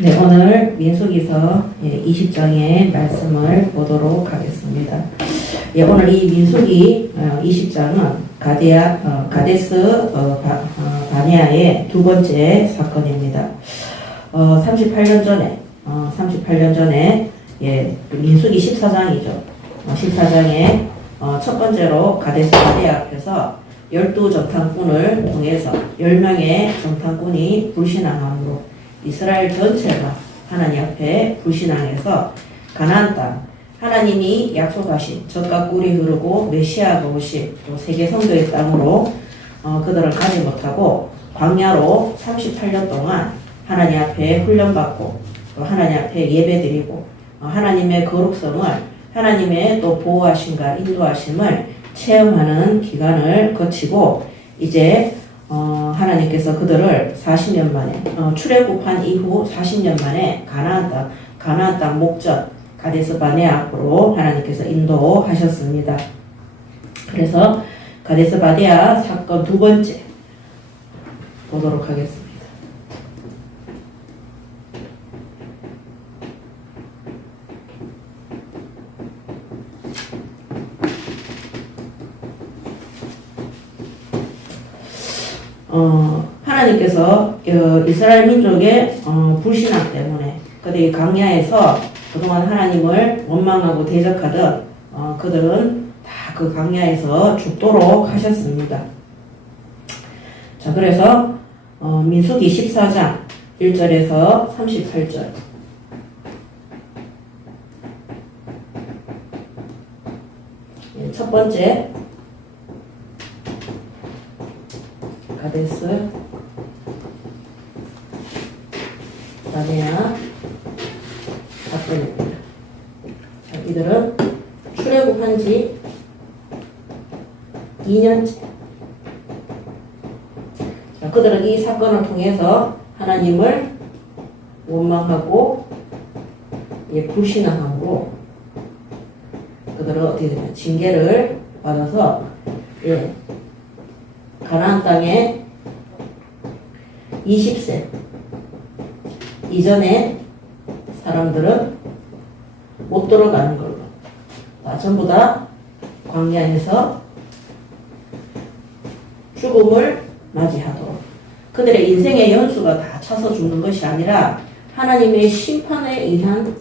네, 오늘 민수기서 20장의 말씀을 보도록 하겠습니다. 예, 오늘 이 민수기 20장은 가데스 바네아의 두 번째 사건입니다. 38년 전에 예, 민수기 14장이죠. 14장에 첫 번째로 가데스 바네아 앞에서 12정탐꾼을 통해서 10명의 정탐꾼이 불신앙함으로 이스라엘 전체가 하나님 앞에 불신앙해서 가나안 땅, 하나님이 약속하신 젖과 꿀이 흐르고 메시아가 오실 또 세계 선교의 땅으로 그들을 가지 못하고 광야로 38년 동안 하나님 앞에 훈련받고 또 하나님 앞에 예배드리고 하나님의 거룩성을 하나님의 또 보호하심과 인도하심을 체험하는 기간을 거치고 이제 하나님께서 그들을 40년 만에 출애굽한 이후 40년 만에 가나안 땅 목전 가데스 바네아 앞으로 하나님께서 인도하셨습니다. 그래서 가데스 바네아 사건 두 번째 보도록 하겠습니다. 하나님께서 이스라엘 민족의 불신앙 때문에 그들이 광야에서 그동안 하나님을 원망하고 대적하던 그들은 다 그 광야에서 죽도록 하셨습니다. 자, 그래서 민수기 14장 1절에서 38절 첫 번째 가데스 바네아 사건입니다. 자, 이들은 출애굽한 지 2년째. 자, 그들은 이 사건을 통해서 하나님을 원망하고 불신앙함으로 그들은 어떻게 되냐 징계를 받아서 가나안 땅에 20세 이전에 사람들은 못 들어가는 걸로 전부 다 광야에서 죽음을 맞이하도록 그들의 인생의 연수가 다 차서 죽는 것이 아니라 하나님의 심판에 의한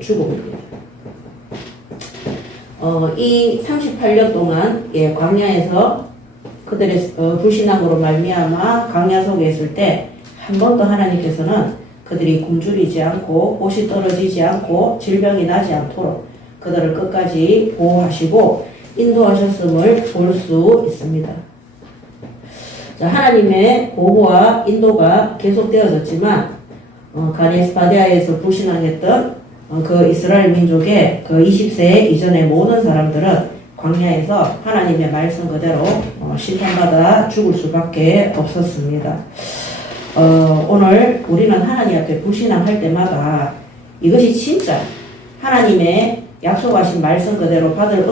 죽음입니다. 이 38년 동안 광야에서 그들의 불신앙으로 말미암아 광야 속에 있을 때 한 번도 하나님께서는 그들이 굶주리지 않고 옷이 떨어지지 않고 질병이 나지 않도록 그들을 끝까지 보호하시고 인도하셨음을 볼 수 있습니다. 자, 하나님의 보호와 인도가 계속되어졌지만 가데스 바네아에서 불신앙했던 그 이스라엘 민족의 그 20세 이전의 모든 사람들은 광야에서 하나님의 말씀 그대로 심판받아 죽을 수밖에 없었습니다. 오늘 우리는 하나님 앞에 불신앙할 때마다 이것이 진짜 하나님의 약속하신 말씀 그대로 받을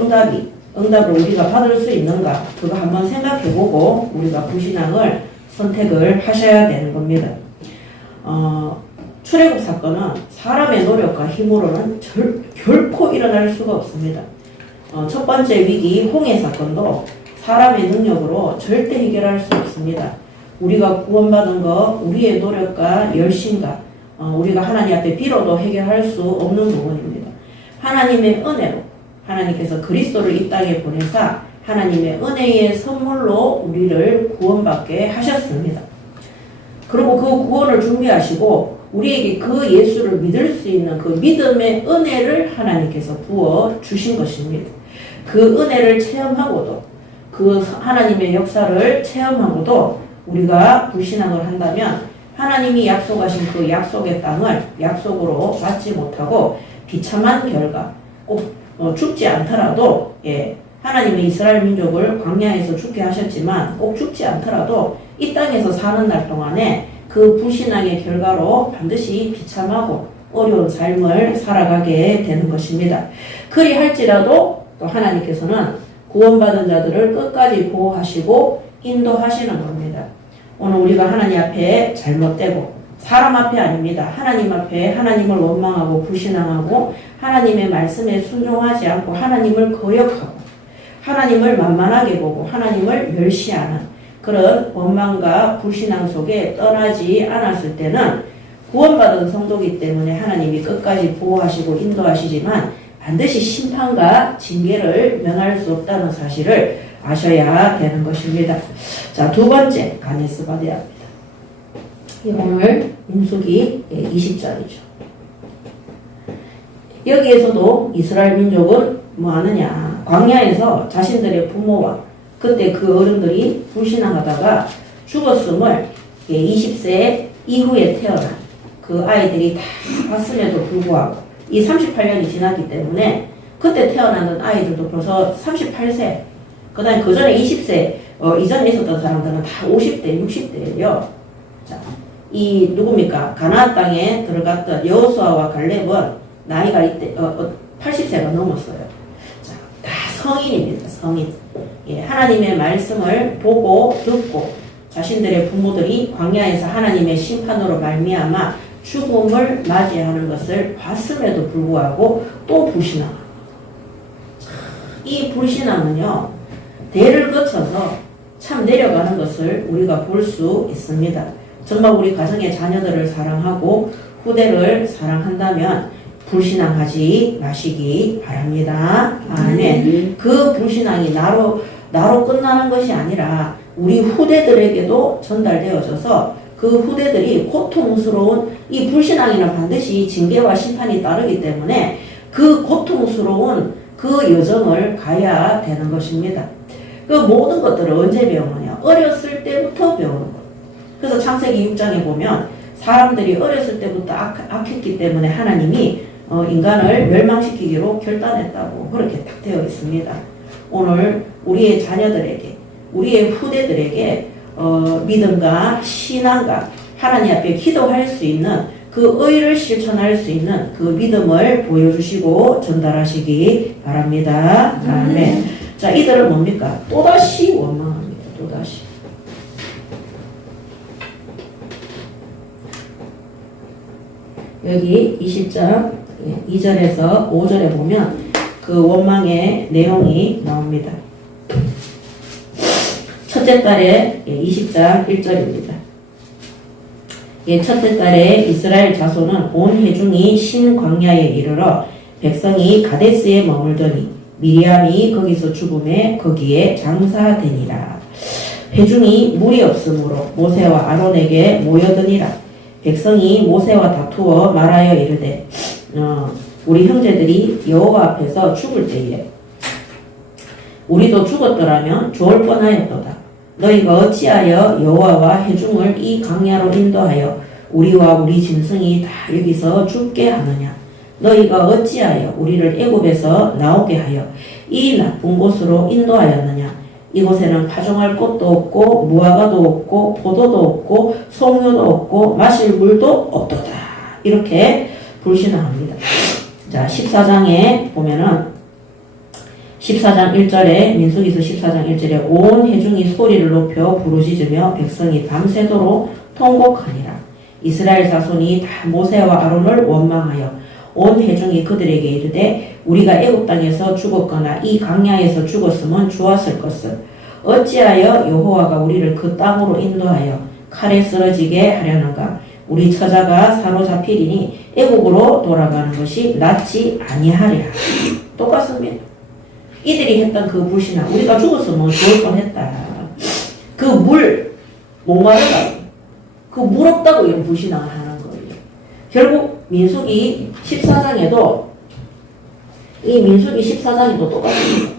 응답을 우리가 받을 수 있는가 그거 한번 생각해보고 우리가 불신앙을 선택을 하셔야 되는 겁니다. 출애굽 사건은 사람의 노력과 힘으로는 결코 일어날 수가 없습니다. 첫 번째 위기 홍해 사건도 사람의 능력으로 절대 해결할 수 없습니다. 우리가 구원받은 거 우리의 노력과 열심과 우리가 하나님 앞에 빌어도 해결할 수 없는 부분입니다. 하나님의 은혜로 하나님께서 그리스도를 이 땅에 보내사 하나님의 은혜의 선물로 우리를 구원받게 하셨습니다. 그리고 그 구원을 준비하시고 우리에게 그 예수를 믿을 수 있는 그 믿음의 은혜를 하나님께서 부어 주신 것입니다. 그 은혜를 체험하고도 그 하나님의 역사를 체험하고도 우리가 불신앙을 한다면 하나님이 약속하신 그 약속의 땅을 약속으로 받지 못하고 비참한 결과 꼭 죽지 않더라도 하나님의 이스라엘 민족을 광야에서 죽게 하셨지만 꼭 죽지 않더라도 이 땅에서 사는 날 동안에 그 불신앙의 결과로 반드시 비참하고 어려운 삶을 살아가게 되는 것입니다. 그리할지라도 또 하나님께서는 구원받은 자들을 끝까지 보호하시고 인도하시는 겁니다. 오늘 우리가 하나님 앞에 잘못되고 사람 앞에 아닙니다. 하나님 앞에 하나님을 원망하고 불신앙하고 하나님의 말씀에 순종하지 않고 하나님을 거역하고 하나님을 만만하게 보고 하나님을 멸시하는 그런 원망과 불신앙 속에 떠나지 않았을 때는 구원받은 성도이기 때문에 하나님이 끝까지 보호하시고 인도하시지만 반드시 심판과 징계를 면할 수 없다는 사실을 아셔야 되는 것입니다. 자, 두 번째 가네스 받아야 합니다. 오늘 민수기 20절이죠. 여기에서도 이스라엘 민족은 뭐 하느냐, 광야에서 자신들의 부모와 그때 그 어른들이 불신앙하다가 죽었음을 20세 이후에 태어난 그 아이들이 다 봤음에도 불구하고 이 38년이 지났기 때문에 그때 태어나는 아이들도 벌써 38세, 그 다음에 그 전에 20세 이전에 있었던 사람들은 다 50대, 60대예요. 자, 이 누굽니까? 가나안 땅에 들어갔던 여호수아와 갈렙은 나이가 이때 80세가 넘었어요. 자, 다 성인입니다. 성인. 예, 하나님의 말씀을 보고 듣고 자신들의 부모들이 광야에서 하나님의 심판으로 말미암아 죽음을 맞이하는 것을 봤음에도 불구하고 또 불신앙합니다. 이 불신앙은요, 대를 거쳐서 참 내려가는 것을 우리가 볼 수 있습니다. 정말 우리 가정의 자녀들을 사랑하고 후대를 사랑한다면 불신앙하지 마시기 바랍니다. 아멘. 그 불신앙이 나로 끝나는 것이 아니라 우리 후대들에게도 전달되어져서 그 후대들이 고통스러운 이 불신앙에는 반드시 징계와 심판이 따르기 때문에 그 고통스러운 그 여정을 가야 되는 것입니다. 그 모든 것들을 언제 배우느냐? 어렸을 때부터 배우는 것. 그래서 창세기 6장에 보면 사람들이 어렸을 때부터 악했기 때문에 하나님이 인간을 멸망시키기로 결단했다고 그렇게 딱 되어 있습니다. 오늘 우리의 자녀들에게, 우리의 후대들에게 믿음과 신앙과 하나님 앞에 기도할 수 있는 그 의를 실천할 수 있는 그 믿음을 보여주시고 전달하시기 바랍니다. 아멘. 자, 이들은 뭡니까? 또다시 원망합니다. 또다시. 여기 20장 2절에서 5절에 보면 그 원망의 내용이 나옵니다. 첫째 달에 20장 1절입니다. 첫째 달에 이스라엘 자손은 온 회중이 신광야에 이르러 백성이 가데스에 머물더니 미리암이 거기서 죽음에 거기에 장사되니라. 회중이 물이 없으므로 모세와 아론에게 모여드니라. 백성이 모세와 다투어 말하여 이르되 우리 형제들이 여호와 앞에서 죽을 때에 우리도 죽었더라면 좋을 뻔하였도다. 너희가 어찌하여 여호와와 회중을 이 광야로 인도하여 우리와 우리 짐승이 다 여기서 죽게 하느냐? 너희가 어찌하여 우리를 애굽에서 나오게 하여 이 나쁜 곳으로 인도하였느냐? 이곳에는 파종할 꽃도 없고 무화과도 없고 포도도 없고 송유도 없고 마실 물도 없도다. 이렇게 불신앙합니다. 자, 14장에 보면은 14장 1절에 민수기서 14장 1절에 온 회중이 소리를 높여 부르짖으며 백성이 밤새도록 통곡하니라. 이스라엘 자손이 다 모세와 아론을 원망하여 온 회중이 그들에게 이르되 우리가 애굽 땅에서 죽었거나 이 광야에서 죽었으면 좋았을 것을 어찌하여 여호와가 우리를 그 땅으로 인도하여 칼에 쓰러지게 하려는가? 우리 처자가 사로잡히리니 애굽으로 돌아가는 것이 낫지 아니하랴. 똑같습니다. 이들이 했던 그 불신앙, 우리가 죽었으면 좋을 뻔했다. 그 물 목마르다고, 그 물 없다고 이런 불신앙을 하는 거예요. 결국 민수기 14장에도 이 민수기 14장에도 똑같습니다.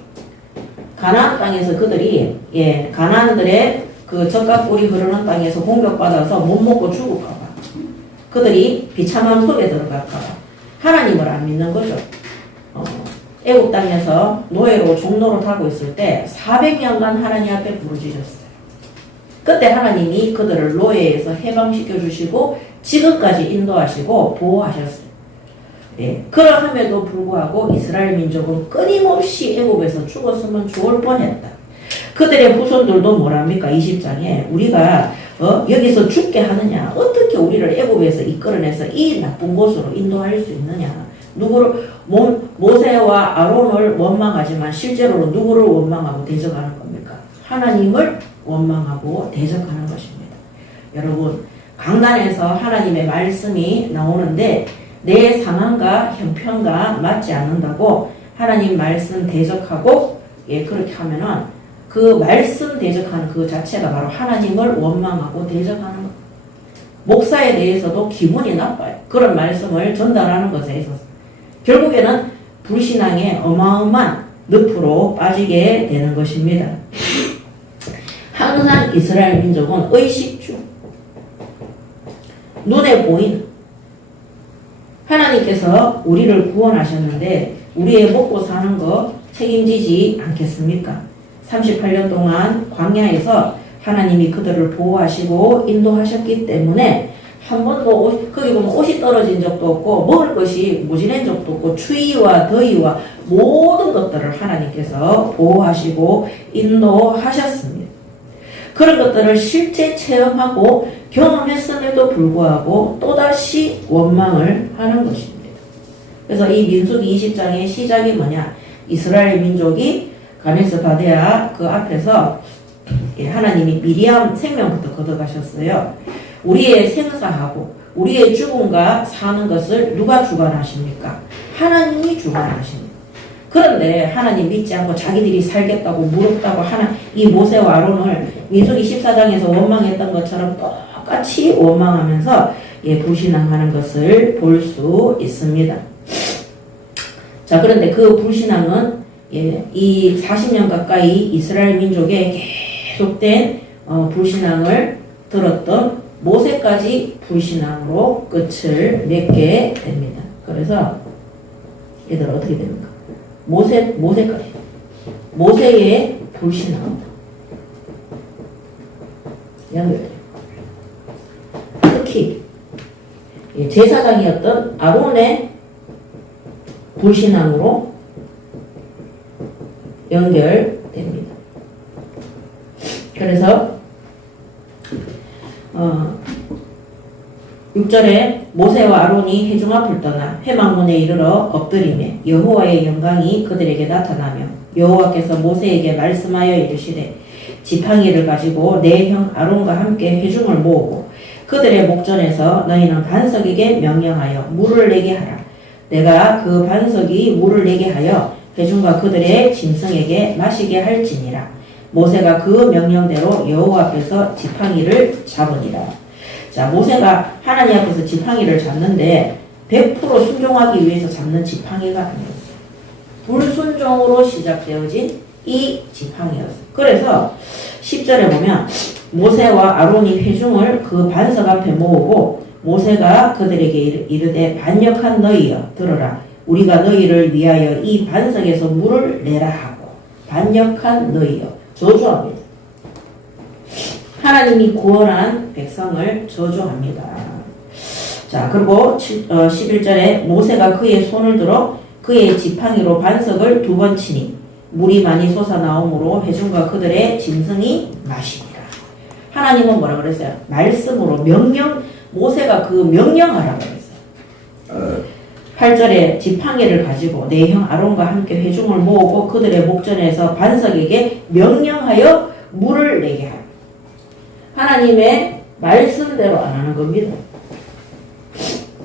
가나안 땅에서 그들이 가나안들의 그 젖과 꿀이 흐르는 땅에서 공격받아서 못 먹고 죽을까봐 그들이 비참한 속에 들어갈까봐 하나님을 안 믿는 거죠. 애굽 땅에서 노예로 종로로 타고 있을 때 400년간 하나님 앞에 부르짖었어요. 그때 하나님이 그들을 노예에서 해방시켜 주시고 지금까지 인도하시고 보호하셨어요. 그러함에도 불구하고 이스라엘 민족은 끊임없이 애굽에서 죽었으면 좋을 뻔했다. 그들의 후손들도 뭐랍니까? 20장에 우리가 여기서 죽게 하느냐? 어떻게 우리를 애굽에서 이끌어내서 이 나쁜 곳으로 인도할 수 있느냐? 누구를 모세와 아론을 원망하지만 실제로는 누구를 원망하고 대적하는 겁니까? 하나님을 원망하고 대적하는 것입니다. 여러분, 강단에서 하나님의 말씀이 나오는데 내 상황과 형편과 맞지 않는다고 하나님 말씀 대적하고 그렇게 하면은 그 말씀 대적하는 그 자체가 바로 하나님을 원망하고 대적하는 것. 목사에 대해서도 기분이 나빠요. 그런 말씀을 전달하는 것에 있어서 결국에는 불신앙의 어마어마한 늪으로 빠지게 되는 것입니다. 항상 이스라엘 민족은 의식주, 눈에 보이는 하나님께서 우리를 구원하셨는데 우리의 먹고 사는 거 책임지지 않겠습니까? 38년 동안 광야에서 하나님이 그들을 보호하시고 인도하셨기 때문에 한 번도 거기 보면 옷이 떨어진 적도 없고 먹을 것이 모자란 적도 없고 추위와 더위와 모든 것들을 하나님께서 보호하시고 인도하셨습니다. 그런 것들을 실제 체험하고 경험했음에도 불구하고 또다시 원망을 하는 것입니다. 그래서 이 민수기 20장의 시작이 뭐냐? 이스라엘 민족이 가데스 바네아 그 앞에서 하나님이 미리암 생명부터 걷어가셨어요. 우리의 생사하고 우리의 죽음과 사는 것을 누가 주관하십니까? 하나님이 주관하십니다. 그런데 하나님 믿지 않고 자기들이 살겠다고 물었다고 이 모세와 아론을 민수기 14장에서 원망했던 것처럼 똑같이 원망하면서 불신앙하는 것을 볼 수 있습니다. 자, 그런데 그 불신앙은 이 40년 가까이 이스라엘 민족의 계속된 불신앙을 들었던 모세까지 불신앙으로 끝을 맺게 됩니다. 그래서 얘들 어떻게 됩니까? 모세까지. 모세의 불신앙. 연결돼요. 특히 제사장이었던 아론의 불신앙으로 연결됩니다. 그래서 6절에 모세와 아론이 회중 앞을 떠나 회막문에 이르러 엎드리매 여호와의 영광이 그들에게 나타나며 여호와께서 모세에게 말씀하여 이르시되 지팡이를 가지고 내 형 아론과 함께 회중을 모으고 그들의 목전에서 너희는 반석에게 명령하여 물을 내게 하라. 내가 그 반석이 물을 내게 하여 회중과 그들의 짐승에게 마시게 할지니라. 모세가 그 명령대로 여호와 앞에서 지팡이를 잡으니라. 자, 모세가 하나님 앞에서 지팡이를 잡는데 100% 순종하기 위해서 잡는 지팡이가 아니었어요. 불순종으로 시작되어진 이 지팡이였어요. 그래서 10절에 보면 모세와 아론이 회중을 그 반석 앞에 모으고 모세가 그들에게 이르되 반역한 너희여 들어라. 우리가 너희를 위하여 이 반석에서 물을 내라 하고 반역한 너희여 저주합니다. 하나님이 구원한 백성을 저주합니다. 자, 그리고 11절에 모세가 그의 손을 들어 그의 지팡이로 반석을 2번 치니 물이 많이 솟아나오므로 회중과 그들의 짐승이 마시니라. 하나님은 뭐라 그랬어요? 말씀으로 모세가 그 명령하라고 그랬어요. 8절에 지팡이를 가지고 내 형 아론과 함께 회중을 모으고 그들의 목전에서 반석에게 명령하여 물을 내게 하라. 하나님의 말씀대로 안 하는 겁니다.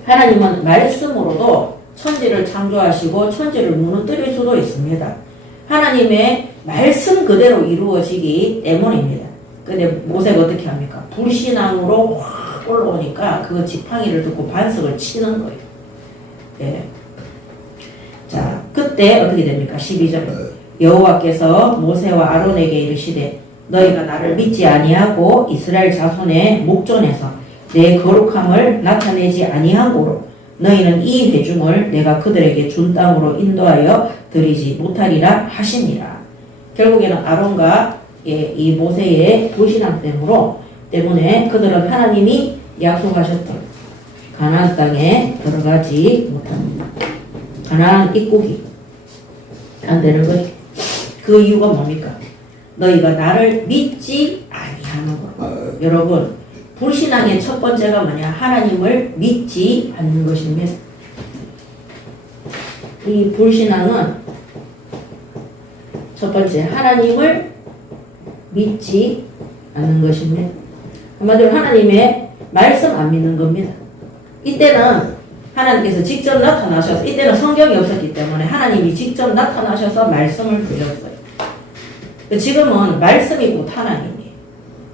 하나님은 말씀으로도 천지를 창조하시고 천지를 무너뜨릴 수도 있습니다. 하나님의 말씀 그대로 이루어지기 때문입니다. 근데 모세가 어떻게 합니까? 불신앙으로 확 올라오니까 그 지팡이를 듣고 반석을 치는 거예요. 네. 자, 그때 어떻게 됩니까? 12절 여호와께서 모세와 아론에게 이르시되 너희가 나를 믿지 아니하고 이스라엘 자손의 목전에서 내 거룩함을 나타내지 아니한 고로 너희는 이 회중을 내가 그들에게 준 땅으로 인도하여 드리지 못하리라 하시니라. 결국에는 아론과 이 모세의 불신앙 때문에 그들은 하나님이 약속하셨던 가나안 땅에 들어가지 못합니다. 가나안 입국이 안 되는 거죠. 그 이유가 뭡니까? 너희가 나를 믿지 아니하는 거. 여러분, 불신앙의 첫 번째가 뭐냐? 하나님을 믿지 않는 것입니다. 이 불신앙은 첫 번째, 하나님을 믿지 않는 것입니다. 한마디로 하나님의 말씀 안 믿는 겁니다. 이때는 하나님께서 직접 나타나셔서, 이때는 성경이 없었기 때문에 하나님이 직접 나타나셔서 말씀을 드렸어요. 지금은 말씀이 곧 하나님이에요.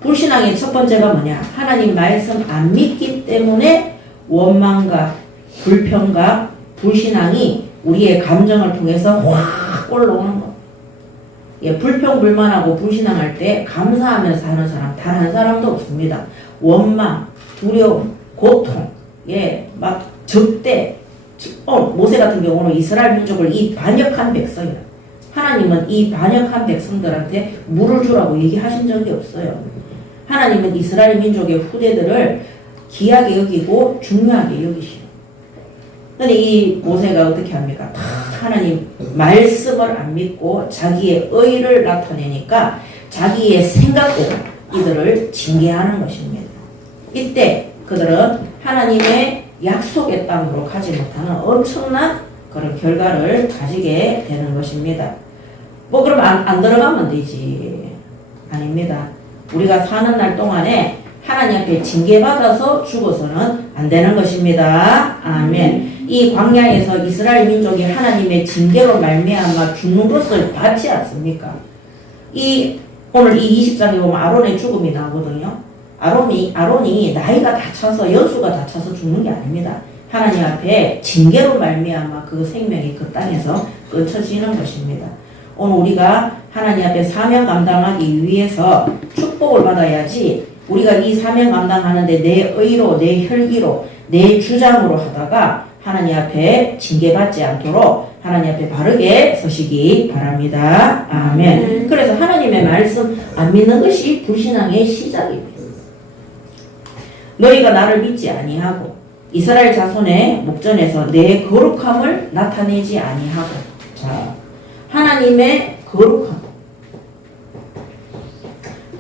불신앙의 첫 번째가 뭐냐? 하나님 말씀 안 믿기 때문에 원망과 불평과 불신앙이 우리의 감정을 통해서 확 올라오는 거. 예, 불평불만하고 불신앙할 때 감사하면서 하는 사람 단 한 사람도 없습니다. 원망, 두려움, 고통, 예, 막 적대. 모세 같은 경우는 이스라엘 민족을 이 반역한 백성이라. 하나님은 이 반역한 백성들한테 물을 주라고 얘기하신 적이 없어요. 하나님은 이스라엘 민족의 후대들을 귀하게 여기고 중요하게 여기시오. 근데 이 모세가 어떻게 합니까? 하나님 말씀을 안 믿고 자기의 의를 나타내니까 자기의 생각대로 이들을 징계하는 것입니다. 이때 그들은 하나님의 약속의 땅으로 가지 못하는 엄청난 그런 결과를 가지게 되는 것입니다. 뭐 그럼 안 들어가면 되지. 아닙니다. 우리가 사는 날 동안에 하나님 앞에 징계받아서 죽어서는 안 되는 것입니다. 아멘. 이 광야에서 이스라엘 민족이 하나님의 징계로 말미암아 죽는 것을 받지 않습니까? 오늘 이 20장에 보면 아론의 죽음이 나오거든요. 아론이 나이가 다 차서 연수가 다 차서 죽는 게 아닙니다. 하나님 앞에 징계로 말미암아 그 생명이 그 땅에서 끊어지는 것입니다. 오늘 우리가 하나님 앞에 사명 감당하기 위해서 축복을 받아야지 우리가 이 사명 감당하는데 내 의로 내 혈기로 내 주장으로 하다가 하나님 앞에 징계받지 않도록 하나님 앞에 바르게 서시기 바랍니다. 아멘. 그래서 하나님의 말씀 안 믿는 것이 불신앙의 시작입니다. 너희가 나를 믿지 아니하고 이스라엘 자손의 목전에서 내 거룩함을 나타내지 아니하고. 자, 하나님의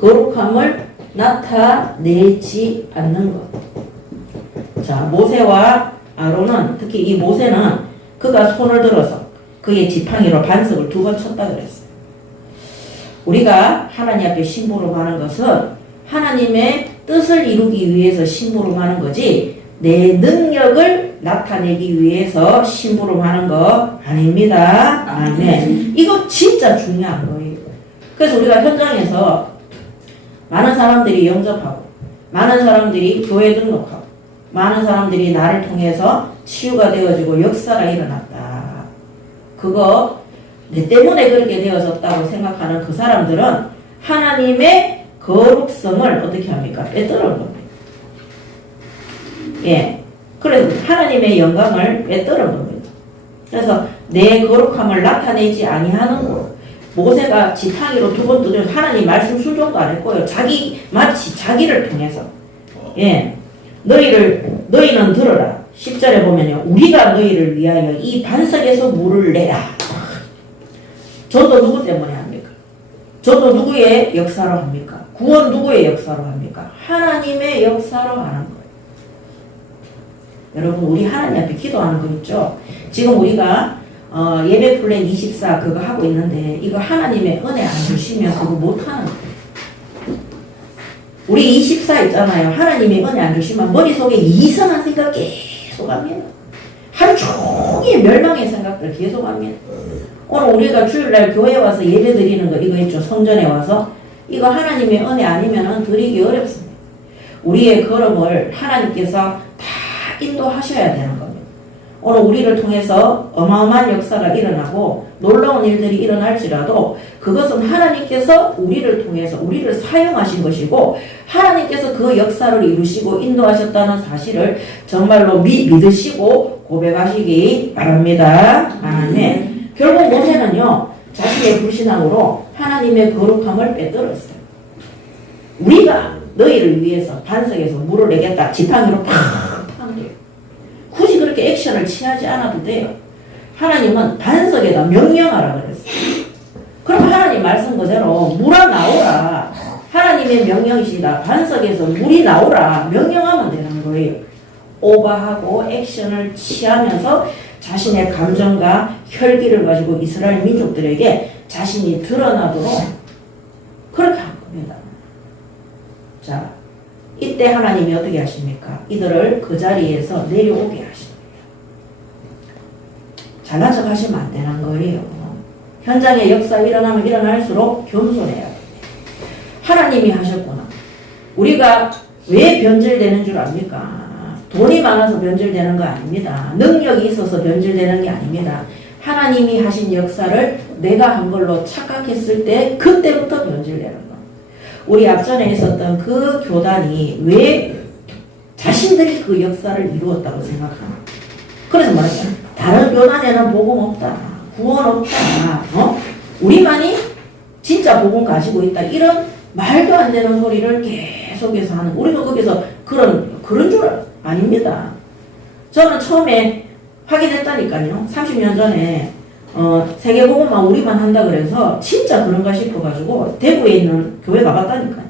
거룩함을 나타내지 않는 것. 자, 모세와 아론은, 특히 이 모세는 그가 손을 들어서 그의 지팡이로 반석을 2번 쳤다 그랬어요. 우리가 하나님 앞에 심부름하는 것은 하나님의 뜻을 이루기 위해서 심부름하는 거지 내 능력을 나타내기 위해서 심부름하는 거 아닙니다. 아멘. 이거 진짜 중요한 거예요. 그래서 우리가 현장에서 많은 사람들이 영접하고 많은 사람들이 교회 등록하고 많은 사람들이 나를 통해서 치유가 되어지고 역사가 일어났다. 그거 내 때문에 그렇게 되어졌다고 생각하는 그 사람들은 하나님의 거룩성을 어떻게 합니까? 빼뜨리는 겁니다. 예. 그래서 하나님의 영광을 빼뜨리는 겁니다. 그래서 내 거룩함을 나타내지 아니하는 것. 모세가 지팡이로 2번 두드려 하나님 말씀 순종도 안 했고요. 마치 자기를 통해서. 예. 너희는 들어라. 10절에 보면요. 우리가 너희를 위하여 이 반석에서 물을 내라. 저도 누구 때문에 합니까? 저도 누구의 역사로 합니까? 구원 누구의 역사로 합니까? 하나님의 역사로 하는 거예요. 여러분, 우리 하나님 앞에 기도하는 거 있죠? 지금 우리가 예배 플랜 24 그거 하고 있는데 이거 하나님의 은혜 안 주시면 그거 못하는 거예요. 우리 24 있잖아요. 하나님의 은혜 안 주시면 머릿속에 이상한 생각 계속 합니다. 하루 종일 멸망의 생각들 계속 합니다. 오늘 우리가 주일날 교회에 와서 예배 드리는 거 이거 있죠. 성전에 와서 이거 하나님의 은혜 아니면 드리기 어렵습니다. 우리의 걸음을 하나님께서 다 인도하셔야 되는 겁니다. 오늘 우리를 통해서 어마어마한 역사가 일어나고 놀라운 일들이 일어날지라도 그것은 하나님께서 우리를 통해서 우리를 사용하신 것이고 하나님께서 그 역사를 이루시고 인도하셨다는 사실을 정말로 믿으시고 고백하시기 바랍니다. 아멘. 결국 모세는요 자신의 불신앙으로 하나님의 거룩함을 빼들었어요. 우리가 너희를 위해서 반석에서 물을 내겠다. 지팡이로 팍 굳이 그렇게 액션을 취하지 않아도 돼요. 하나님은 반석에다 명령하라 그랬어요. 그럼 하나님 말씀 그대로 물아 나오라. 하나님의 명령이시다. 반석에서 물이 나오라. 명령하면 되는 거예요. 오버하고 액션을 취하면서 자신의 감정과 혈기를 가지고 이스라엘 민족들에게 자신이 드러나도록 그렇게 한 겁니다. 자, 이때 하나님이 어떻게 하십니까? 이들을 그 자리에서 내려오게 하십니다. 잘난 척 하시면 안 되는 거예요. 현장에 역사 일어나면 일어날수록 겸손해야 됩니다. 하나님이 하셨구나. 우리가 왜 변질되는 줄 압니까? 돈이 많아서 변질되는 거 아닙니다. 능력이 있어서 변질되는 게 아닙니다. 하나님이 하신 역사를 내가 한 걸로 착각했을 때 그때부터 변질되는 거. 우리 앞전에 있었던 그 교단이 왜 자신들이 그 역사를 이루었다고 생각하나? 그래서 말했잖아. 다른 교단에는 복음 없다. 구원 없다. 우리만이 진짜 복음 가지고 있다. 이런 말도 안 되는 소리를 계속해서 하는. 우리도 거기서 그런 줄 아닙니다. 저는 처음에 확인했다니까요. 30년 전에 세계복음만 우리만 한다 그래서 진짜 그런가 싶어가지고 대구에 있는 교회 가봤다니까요.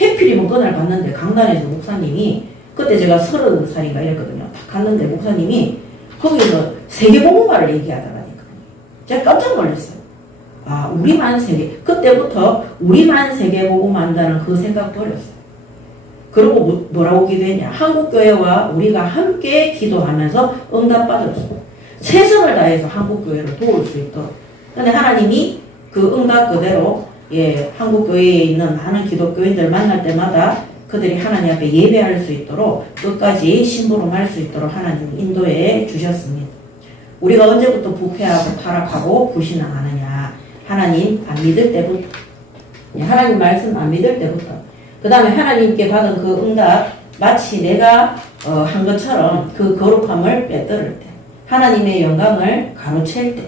해필이면 그날 갔는데 강단에서 목사님이 그때 제가 30살인가 이랬거든요. 딱 갔는데 목사님이 거기서 세계복음화를 얘기하더라니까요. 제가 깜짝 놀랐어요. 아, 우리만 세계. 그때부터 우리만 세계복음화 한다는 그 생각 버렸어요. 그리고 뭐라고 기도했냐. 한국교회와 우리가 함께 기도하면서 응답받았어요. 최선을 다해서 한국교회를 도울 수 있도록. 근데 하나님이 그 응답 그대로 한국교회에 있는 많은 기독교인들 만날 때마다 그들이 하나님 앞에 예배할 수 있도록 끝까지 심부름할 수 있도록 하나님 인도해 주셨습니다. 우리가 언제부터 부패하고 타락하고 불신앙하느냐. 하나님 안 믿을 때부터. 하나님 말씀 안 믿을 때부터. 그 다음에 하나님께 받은 그 응답 마치 내가 한 것처럼 그 거룩함을 빼뜨릴 때. 하나님의 영광을 가로챌 때.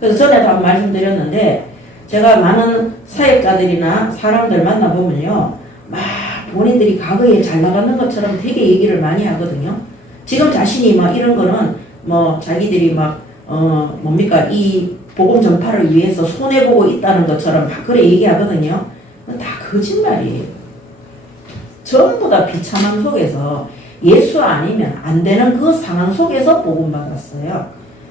그래서 전에도 한번 말씀드렸는데 제가 많은 사역자들이나 사람들 만나보면요. 막 본인들이 과거에 잘 나가는 것처럼 되게 얘기를 많이 하거든요. 지금 자신이 막 이런 거는 뭐 자기들이 막 뭡니까 이 복음 전파를 위해서 손해보고 있다는 것처럼 막 그래 얘기하거든요. 다 거짓말이에요. 전부 다 비참함 속에서 예수 아니면 안 되는 그 상황 속에서 복음 받았어요.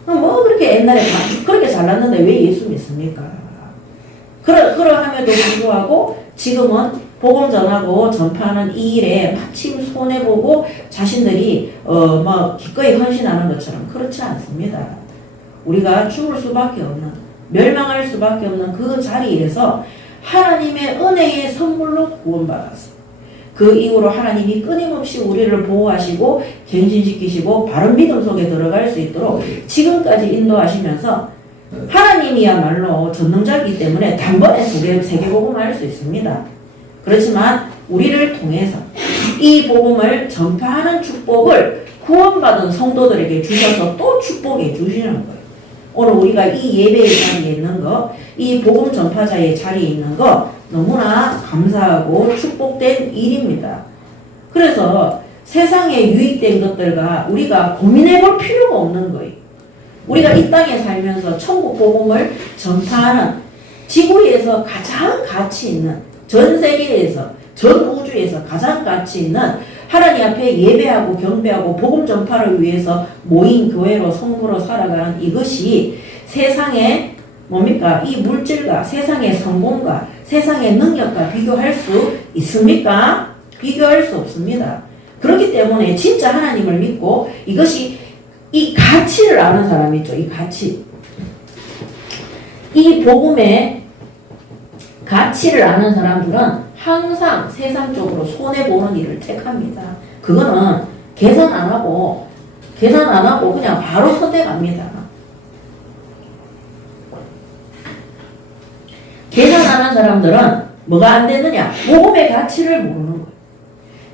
뭐 그렇게 옛날에 그렇게 잘났는데 왜 예수 믿습니까? 그러함에도 불구하고 지금은 복음 전하고 전파하는 이 일에 마침 손해보고 자신들이 뭐 기꺼이 헌신하는 것처럼 그렇지 않습니다. 우리가 죽을 수밖에 없는 멸망할 수밖에 없는 그 자리에서 하나님의 은혜의 선물로 구원받았어요. 그 이후로 하나님이 끊임없이 우리를 보호하시고 갱신시키시고 바른 믿음 속에 들어갈 수 있도록 지금까지 인도하시면서 하나님이야말로 전능자이기 때문에 단번에 세계복음을 할 수 있습니다. 그렇지만 우리를 통해서 이 복음을 전파하는 축복을 구원받은 성도들에게 주셔서 또 축복해 주시는 거예요. 오늘 우리가 이 예배의 자리에 있는 거, 이 복음 전파자의 자리에 있는 거 너무나 감사하고 축복된 일입니다. 그래서 세상에 유익된 것들과 우리가 고민해 볼 필요가 없는 거예요. 우리가 이 땅에 살면서 천국 복음을 전파하는 지구에서 가장 가치 있는 전 세계에서 전 우주에서 가장 가치 있는 하나님 앞에 예배하고 경배하고 복음 전파를 위해서 모인 교회로 성부로 살아가는 이것이 세상에 뭡니까? 이 물질과 세상의 성공과 세상의 능력과 비교할 수 있습니까? 비교할 수 없습니다. 그렇기 때문에 진짜 하나님을 믿고 이것이 이 가치를 아는 사람이 있죠. 이 가치. 이 복음의 가치를 아는 사람들은 항상 세상적으로 손해보는 일을 택합니다. 그거는 계산 안 하고 그냥 바로 선택합니다. 계산 안 한 사람들은 뭐가 안 되느냐? 복음의 가치를 모르는 거예요.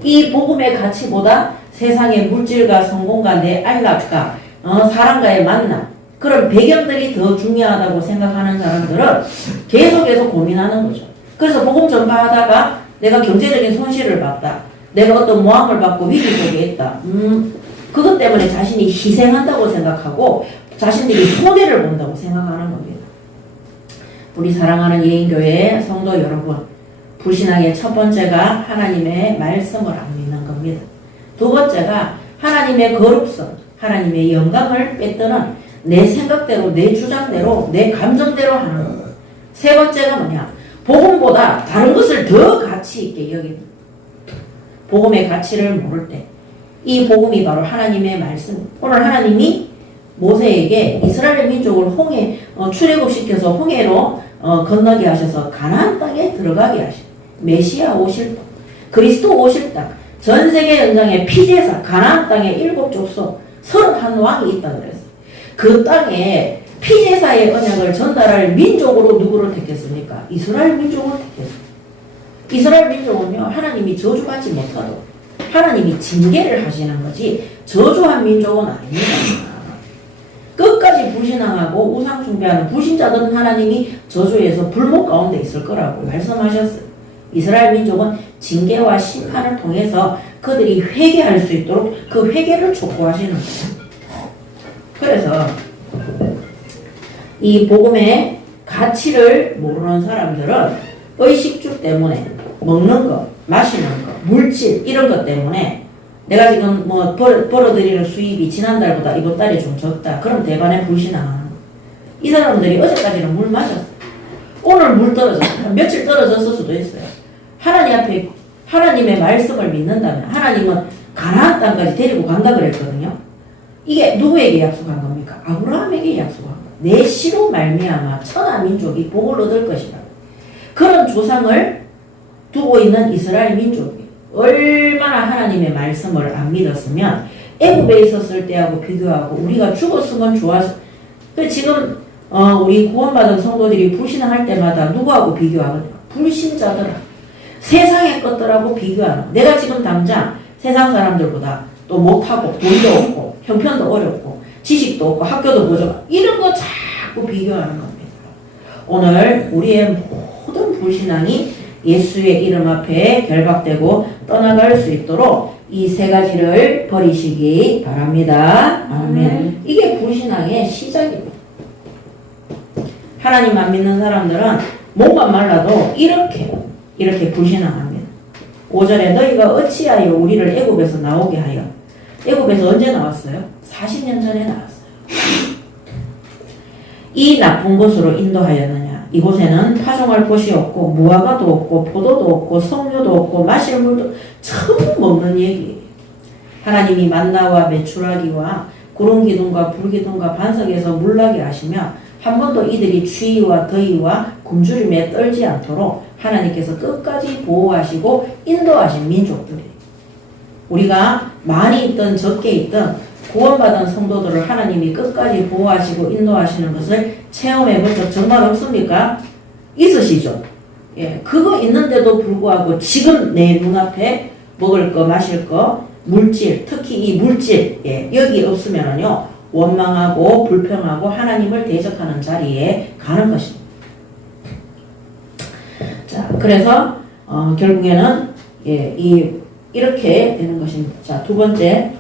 이 복음의 가치보다 세상의 물질과 성공과 내 안락과 사람과의 만남 그런 배경들이 더 중요하다고 생각하는 사람들은 계속해서 고민하는 거죠. 그래서 복음 전파하다가 내가 경제적인 손실을 봤다. 내가 어떤 모함을 받고 위기 속에 있다. 그것 때문에 자신이 희생한다고 생각하고 자신들이 손해를 본다고 생각하는 겁니다. 우리 사랑하는 예인교회 성도 여러분, 불신앙의 첫 번째가 하나님의 말씀을 안 믿는 겁니다. 두 번째가 하나님의 거룩성, 하나님의 영광을 뺏드는 내 생각대로, 내 주장대로, 내 감정대로 하는 것. 세 번째가 뭐냐? 복음보다 다른 것을 더 가치 있게 여깁니다. 복음의 가치를 모를 때 이 복음이 바로 하나님의 말씀. 오늘 하나님이 모세에게 이스라엘 민족을 출애굽시켜서 홍해로 건너게 하셔서 가나안 땅에 들어가게 하신 메시아 오실 땅, 그리스도 오실 땅, 전 세계 연장의 피제사 가나안 땅에 7족속 31왕이 있다 그랬어요. 그 땅에 피제사의 언약을 전달할 민족으로 누구를 택했습니까? 이스라엘 민족을 택했어요. 이스라엘 민족은요, 하나님이 저주받지 못하도록 하나님이 징계를 하시는 거지 저주한 민족은 아닙니다. 끝까지 불신앙하고 우상 숭배하는 불신자들은 하나님이 저주해서 불목 가운데 있을 거라고 말씀하셨어요. 이스라엘 민족은 징계와 심판을 통해서 그들이 회개할 수 있도록 그 회개를 촉구하시는 거예요. 그래서 이 복음의 가치를 모르는 사람들은 의식주 때문에 먹는 거, 마시는 거, 물질 이런 것 때문에 내가 지금 뭐 벌어들이는 수입이 지난달보다 이번 달에 좀 적다. 그럼 대반에 불신앙하는 거. 이 사람들이 어제까지는 물 마셨어. 오늘 물 떨어졌어. 며칠 떨어졌을 수도 있어요. 하나님 앞에 하나님의 말씀을 믿는다면 하나님은 가나안 땅까지 데리고 간다 그랬거든요. 이게 누구에게 약속한 겁니까? 아브라함에게 약속한 거. 내 씨로 말미암아 천하 민족이 복을 얻을 것이다. 그런 조상을 두고 있는 이스라엘 민족이 얼마나 하나님의 말씀을 안 믿었으면 애굽에 있었을 때하고 비교하고 우리가 죽었으면 좋아서 지금 우리 구원받은 성도들이 불신앙할 때마다 누구하고 비교하거든요. 불신자들 세상의 것들하고 비교하는. 내가 지금 당장 세상 사람들보다 또 못하고 돈도 없고 형편도 어렵고 지식도 없고 학교도 부족하고 이런 거 자꾸 비교하는 겁니다. 오늘 우리의 모든 불신앙이 예수의 이름 앞에 결박되고 떠나갈 수 있도록 이 세 가지를 버리시기 바랍니다. 아멘. 이게 불신앙의 시작입니다. 하나님 안 믿는 사람들은 몸만 말라도 이렇게 불신앙합니다. 5절에 너희가 어찌하여 우리를 애굽에서 나오게 하여. 애굽에서 언제 나왔어요? 40년 전에 나왔어요. 이 나쁜 곳으로 인도하였느냐. 이곳에는 파종할 곳이 없고 무화과도 없고 포도도 없고 석류도 없고 마실 물도 처음 먹는 얘기예요. 하나님이 만나와 메추라기와 구름기둥과 불기둥과 반석에서 물나게 하시며 한 번도 이들이 추위와 더위와 굶주림에 떨지 않도록 하나님께서 끝까지 보호하시고 인도하신 민족들이에요. 우리가 많이 있든 적게 있든 구원받은 성도들을 하나님이 끝까지 보호하시고 인도하시는 것을 체험해 본 적 정말 없습니까? 있으시죠? 예, 그거 있는데도 불구하고 지금 내 눈앞에 먹을 거, 마실 거, 물질, 특히 이 물질, 예, 여기 없으면은요, 원망하고 불평하고 하나님을 대적하는 자리에 가는 것입니다. 자, 그래서, 결국에는, 예, 이렇게 되는 것입니다. 자, 두 번째.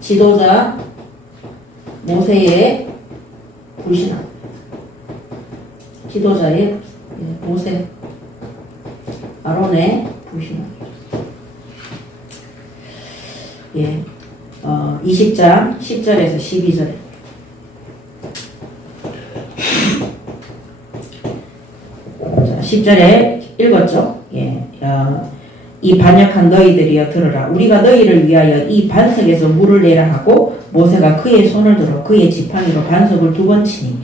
지도자 모세의 불신앙. 지도자의 모세 아론의 불신앙. 예, 20장 10절에서 12절. 자, 10절에 읽었죠. 예, 이 반역한 너희들이여 들으라. 우리가 너희를 위하여 이 반석에서 물을 내라 하고 모세가 그의 손을 들어 그의 지팡이로 반석을 2번 치니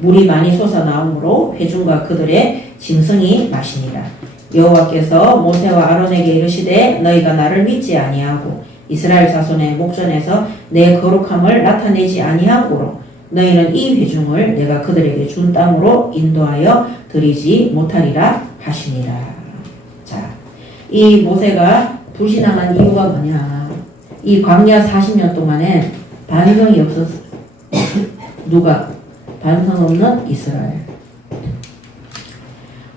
물이 많이 솟아나오므로 회중과 그들의 짐승이 마시니라. 여호와께서 모세와 아론에게 이르시되 너희가 나를 믿지 아니하고 이스라엘 자손의 목전에서 내 거룩함을 나타내지 아니하므로 너희는 이 회중을 내가 그들에게 준 땅으로 인도하여 드리지 못하리라 하시니라. 자, 이 모세가 불신앙한 이유가 뭐냐? 이 광야 40년 동안에 반성이 없었어요. 누가? 반성 없는 이스라엘.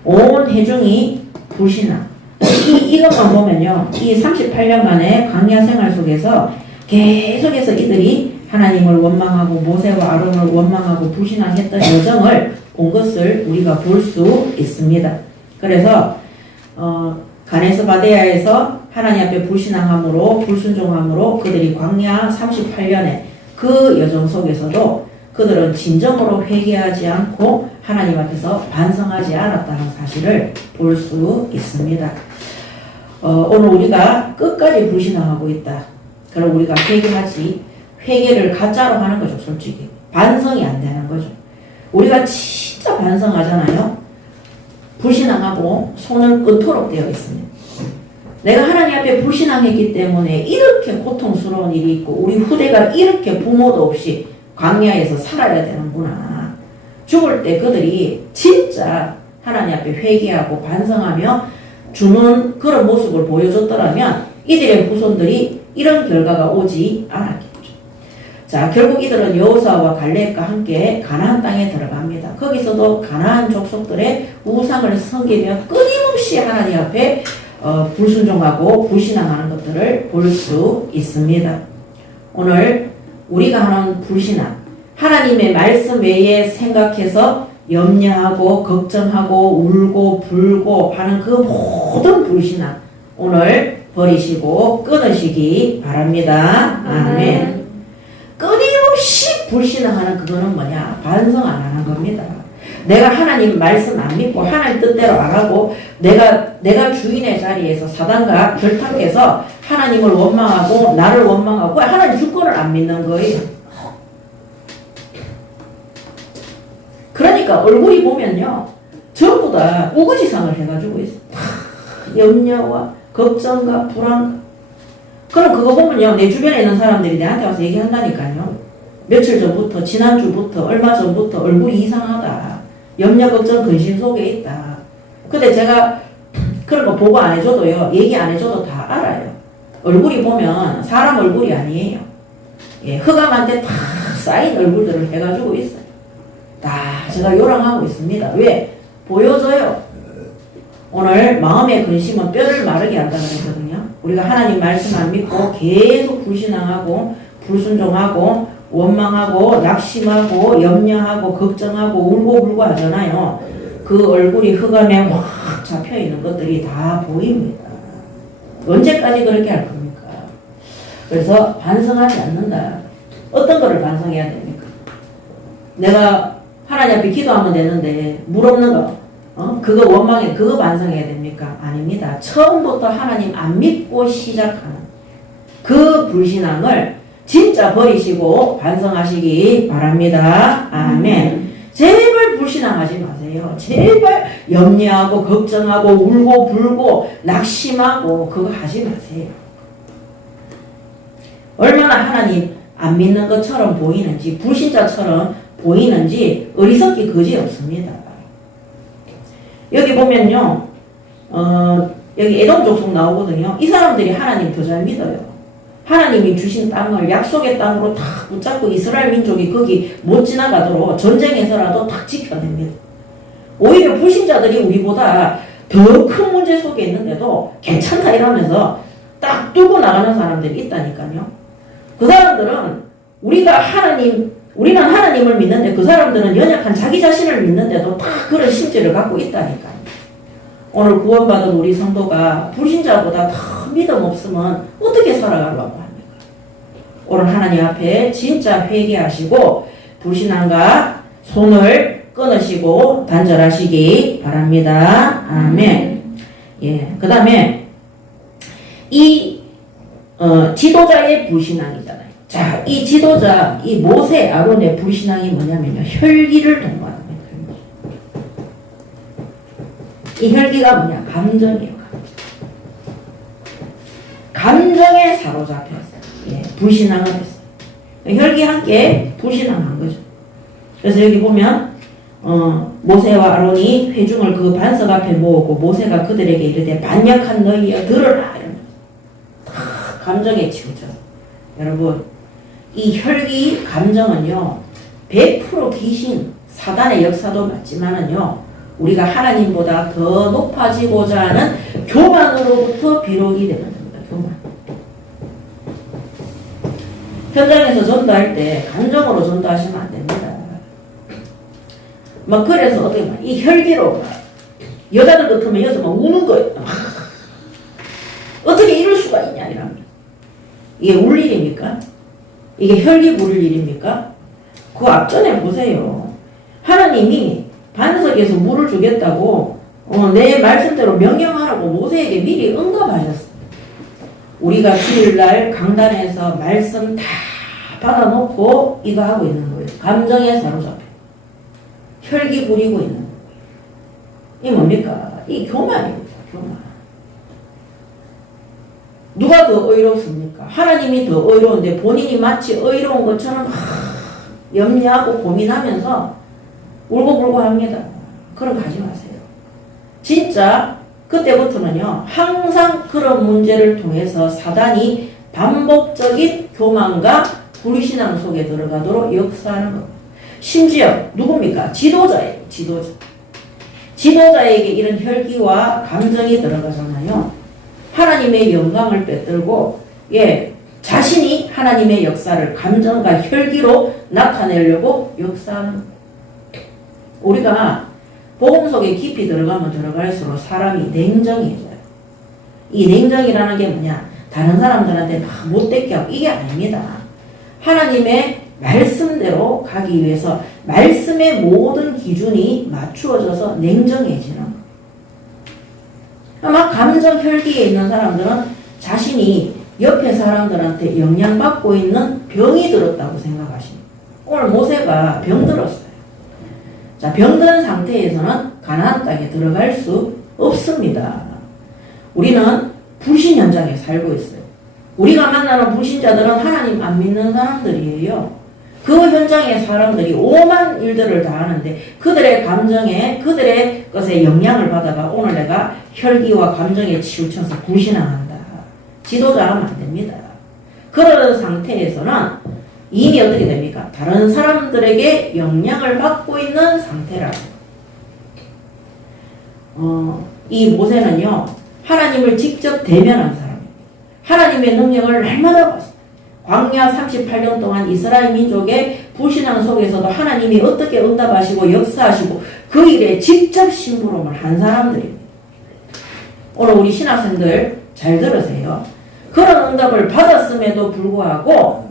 온 회중이 불신앙. 이것만 보면요, 이 38년간의 광야 생활 속에서 계속해서 이들이 하나님을 원망하고 모세와 아론을 원망하고 불신앙했던 여정을 본 것을 우리가 볼 수 있습니다. 그래서 가네스 바데아에서 하나님 앞에 불신앙함으로 불순종함으로 그들이 광야 38년의 그 여정 속에서도 그들은 진정으로 회개하지 않고 하나님 앞에서 반성하지 않았다는 사실을 볼 수 있습니다. 오늘 우리가 끝까지 불신앙하고 있다. 그럼 우리가 회개를 가짜로 하는 거죠, 솔직히. 반성이 안 되는 거죠. 우리가 진짜 반성하잖아요. 불신앙하고 손을 끊도록 되어 있습니다. 내가 하나님 앞에 불신앙했기 때문에 이렇게 고통스러운 일이 있고 우리 후대가 이렇게 부모도 없이 광야에서 살아야 되는구나. 죽을 때 그들이 진짜 하나님 앞에 회개하고 반성하며 주는 그런 모습을 보여줬더라면 이들의 후손들이 이런 결과가 오지 않았겠죠. 자, 결국 이들은 여호수아와 갈렙과 함께 가나안 땅에 들어갑니다. 거기서도 가나안 족속들의 우상을 섬기며 끊임없이 하나님 앞에 불순종하고 불신앙하는 것들을 볼 수 있습니다. 오늘 우리가 하는 불신앙, 하나님의 말씀 외에 생각해서 염려하고 걱정하고 울고 불고 하는 그 모든 불신앙 오늘 버리시고 끊으시기 바랍니다. 아멘. 끊임없이 불신앙하는 그거는 뭐냐? 반성 안 하는 겁니다. 내가 하나님 말씀 안 믿고 하나님 뜻대로 안 하고 내가 주인의 자리에서 사단과 결탁해서 하나님을 원망하고 나를 원망하고 하나님 주권을 안 믿는 거예요. 그러니까 얼굴이 보면요 전부 다 우거지상을 해가지고 있어요. 염려와 걱정과 불안과. 그럼 그거 보면요 내 주변에 있는 사람들이 내한테 와서 얘기한다니까요. 며칠 전부터 지난주부터 얼마 전부터 얼굴이 이상하다. 염려 걱정 근심 속에 있다. 근데 제가 그런 거 보고 안 해줘도요 얘기 안 해줘도 다 알아요. 얼굴이 보면 사람 얼굴이 아니에요. 예, 흑암한테 다 쌓인 얼굴들을 해가지고 있어요. 다 제가 요랑하고 있습니다. 왜? 보여줘요. 오늘 마음의 근심은 뼈를 마르게 한다 그랬거든요. 우리가 하나님 말씀 안 믿고 계속 불신앙하고 불순종하고 원망하고 낙심하고 염려하고 걱정하고 울고 불고 하잖아요. 그 얼굴이 흑암에 확 잡혀있는 것들이 다 보입니다. 언제까지 그렇게 할 겁니까? 그래서 반성하지 않는다. 어떤 거를 반성해야 됩니까? 내가 하나님 앞에 기도하면 되는데 물 없는 거 그거 원망해 그거 반성해야 됩니까? 아닙니다. 처음부터 하나님 안 믿고 시작하는 그 불신앙을 진짜 버리시고 반성하시기 바랍니다. 아멘. 제발 불신앙하지 마세요. 제발 염려하고 걱정하고 울고 불고 낙심하고 그거 하지 마세요. 얼마나 하나님 안 믿는 것처럼 보이는지 불신자처럼 보이는지 어리석기 그지 없습니다. 여기 보면요 여기 에돔 족속 나오거든요. 이 사람들이 하나님 더 잘 믿어요. 하나님이 주신 땅을 약속의 땅으로 탁 붙잡고 이스라엘 민족이 거기 못 지나가도록 전쟁에서라도 탁 지켜냅니다. 오히려 불신자들이 우리보다 더 큰 문제 속에 있는데도 괜찮다 이러면서 딱 뚫고 나가는 사람들이 있다니까요. 그 사람들은 우리는 하나님을 믿는데 그 사람들은 연약한 자기 자신을 믿는데도 다 그런 심지를 갖고 있다니까요. 오늘 구원받은 우리 성도가 불신자보다 더 믿음 없으면 어떻게 살아가려고 합니까? 오늘 하나님 앞에 진짜 회개하시고 불신앙과 손을 끊으시고 단절하시기 바랍니다. 아멘. 예. 그 다음에 지도자의 불신앙이잖아요. 자, 이 지도자, 이 모세, 아론의 불신앙이 뭐냐면요. 혈기를 동반합니다. 이 혈기가 뭐냐? 감정이에요. 감정에 사로잡혀서 불신앙을 했어요. 혈기 함께 불신앙한 거죠. 그래서 여기 보면 모세와 아론이 회중을 그 반석 앞에 모으고 모세가 그들에게 이르되 반역한 너희여 들으라 이러면서 다 감정에 치우쳐서 여러분 이 혈기 감정은요 100% 귀신 사단의 역사도 맞지만은요 우리가 하나님보다 더 높아지고자 하는 교만으로부터 비롯이 되는 겁니다. 교만. 현장에서 전도할 때 감정으로 전도하시면 안 됩니다. 막 그래서 어떻게 이 혈기로 여자들 같으면 여기서 막 우는 거예요. 막 이게 울 일입니까? 이게 혈기 부릴 일입니까? 그 앞전에 보세요. 하나님이 반석에서 물을 주겠다고 내 말씀대로 명령하라고 모세에게 미리 응답하셨어요. 우리가 주일날 강단에서 말씀 다 받아놓고 이거 하고 있는 거예요. 감정에 사로잡혀 혈기 부리고 있는 거예요. 이게 뭡니까? 이 교만입니다. 교만. 누가 더 의롭습니까? 하나님이 더 의로운데 본인이 마치 의로운 것처럼 염려하고 고민하면서 울고불고 합니다. 그럼 가지 마세요. 진짜 그때부터는요, 항상 그런 문제를 통해서 사단이 반복적인 교만과 불신앙 속에 들어가도록 역사하는 겁니다. 심지어 누굽니까? 지도자예요. 지도자에게 이런 혈기와 감정이 들어가잖아요. 하나님의 영광을 빼들고 자신이 하나님의 역사를 감정과 혈기로 나타내려고 역사하는 거예요. 우리가 복음 속에 깊이 들어가면 들어갈수록 사람이 냉정해져요. 이 냉정이라는 게 뭐냐? 다른 사람들한테 막 못되게 하고 이게 아닙니다. 하나님의 말씀대로 가기 위해서 말씀의 모든 기준이 맞추어져서 냉정해지는 거예요. 막 감정 혈기에 있는 사람들은 자신이 옆에 사람들한테 영향받고 있는 병이 들었다고 생각하십니다. 오늘 모세가 병들었어요. 자, 병든 상태에서는 가나안 땅에 들어갈 수 없습니다. 우리는 불신 현장에 살고 있어요. 우리가 만나는 불신자들은 하나님 안 믿는 사람들이에요. 그 현장의 사람들이 오만 일들을 다 하는데 그들의 감정에 그들의 것에 영향을 받아가 오늘 내가 혈기와 감정에 치우쳐서 불신앙한다. 지도자하면 안 됩니다. 그런 상태에서는 이미 어떻게 됩니까? 다른 사람들에게 영향을 받고 있는 상태라고. 이 모세는요, 하나님을 직접 대면한 사람입니다. 하나님의 능력을 날마다 봤어요. 광야 38년 동안 이스라엘 민족의 불신앙 속에서도 하나님이 어떻게 응답하시고 역사하시고 그 일에 직접 심부름을 한 사람들입니다. 오늘 우리 신학생들 잘 들으세요. 그런 응답을 받았음에도 불구하고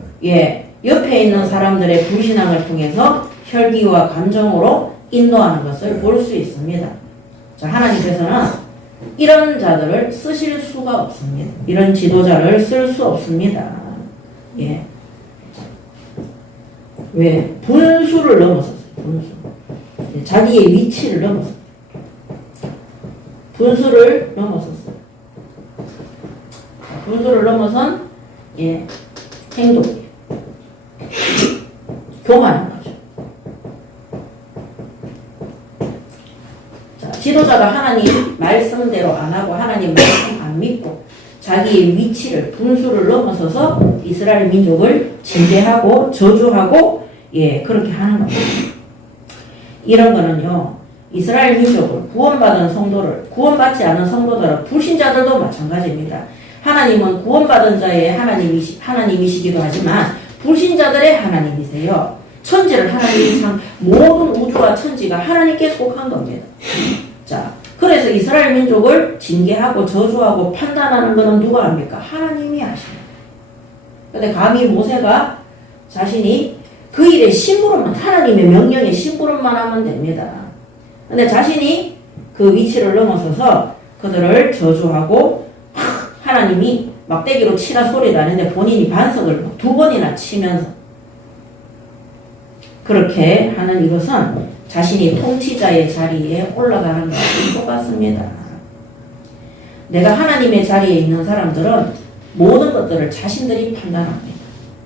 옆에 있는 사람들의 불신앙을 통해서 혈기와 감정으로 인도하는 것을 볼 수 있습니다. 자, 하나님께서는 이런 자들을 쓰실 수가 없습니다. 이런 지도자를 쓸 수 없습니다. 왜? 분수를 넘어섰어요. 분수. 자기의 위치를 넘어섰어요. 분수를 넘어섰어요. 분수를 넘어선 행동이에요. 교만한 거죠. 자, 지도자가 하나님 말씀대로 안 하고 하나님 말씀 안 믿고 자기의 위치를 분수를 넘어서서 이스라엘 민족을 징계하고 저주하고 그렇게 하는 겁니다. 이런 거는요, 이스라엘 민족을 구원받은 성도를 구원받지 않은 성도들은 불신자들도 마찬가지입니다. 하나님은 구원받은 자의 하나님이시기도 하지만 불신자들의 하나님이세요. 천지를 하나님이 모든 우주와 천지가 하나님께 속한 겁니다. 자, 그래서 이스라엘 민족을 징계하고 저주하고 판단하는 것은 누가 합니까? 하나님이 하십니다. 근데 감히 모세가 자신이 그 일에 심부름만, 하나님의 명령에 심부름만 하면 됩니다. 근데 자신이 그 위치를 넘어서서 그들을 저주하고 하나님이 막대기로 치라 소리도 안 했는데 본인이 반석을 2번이나 치면서 그렇게 하는 이것은 자신이 통치자의 자리에 올라가는 것과 똑같습니다. 내가 하나님의 자리에 있는 사람들은 모든 것들을 자신들이 판단합니다.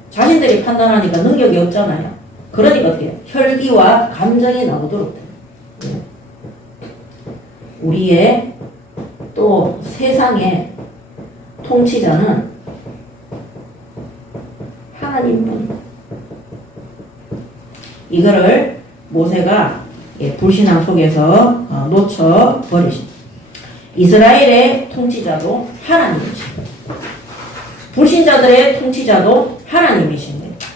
자신들이 판단하니까 능력이 없잖아요. 그러니까 어떻게 해요? 혈기와 감정이 나오도록 돼요. 우리의 또 세상의 통치자는 하나님뿐. 이거를 모세가 불신앙 속에서 놓쳐버리십니다. 이스라엘의 통치자도 하나님이십니다. 불신자들의 통치자도 하나님이십니다.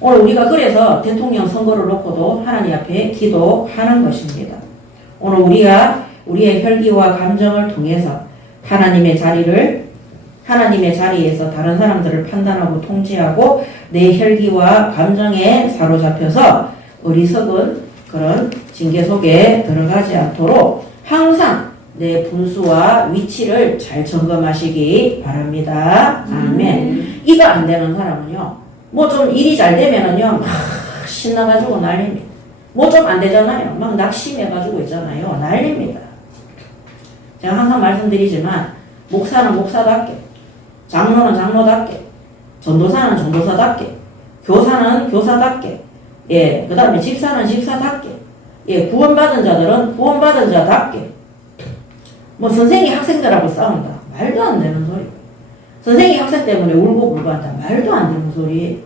오늘 우리가 그래서 대통령 선거를 놓고도 하나님 앞에 기도하는 것입니다. 오늘 우리가 우리의 혈기와 감정을 통해서 하나님의 자리를 하나님의 자리에서 다른 사람들을 판단하고 통제하고 내 혈기와 감정에 사로잡혀서 어리석은 그런 징계 속에 들어가지 않도록 항상 내 분수와 위치를 잘 점검하시기 바랍니다. 아멘. 이거 안 되는 사람은요, 뭐 좀 일이 잘 되면은요, 막 신나가지고 난립니다. 뭐 좀 안 되잖아요. 막 낙심해가지고 있잖아요. 난립니다. 제가 항상 말씀드리지만, 목사는 목사답게, 장로는 장로답게, 전도사는 전도사답게, 교사는 교사답게, 예, 그 다음에 집사는 집사답게, 예, 구원받은 자들은 구원받은 자답게, 뭐 선생이 학생들하고 싸운다. 말도 안 되는 소리. 선생이 학생 때문에 울고 불고한다. 말도 안 되는 소리.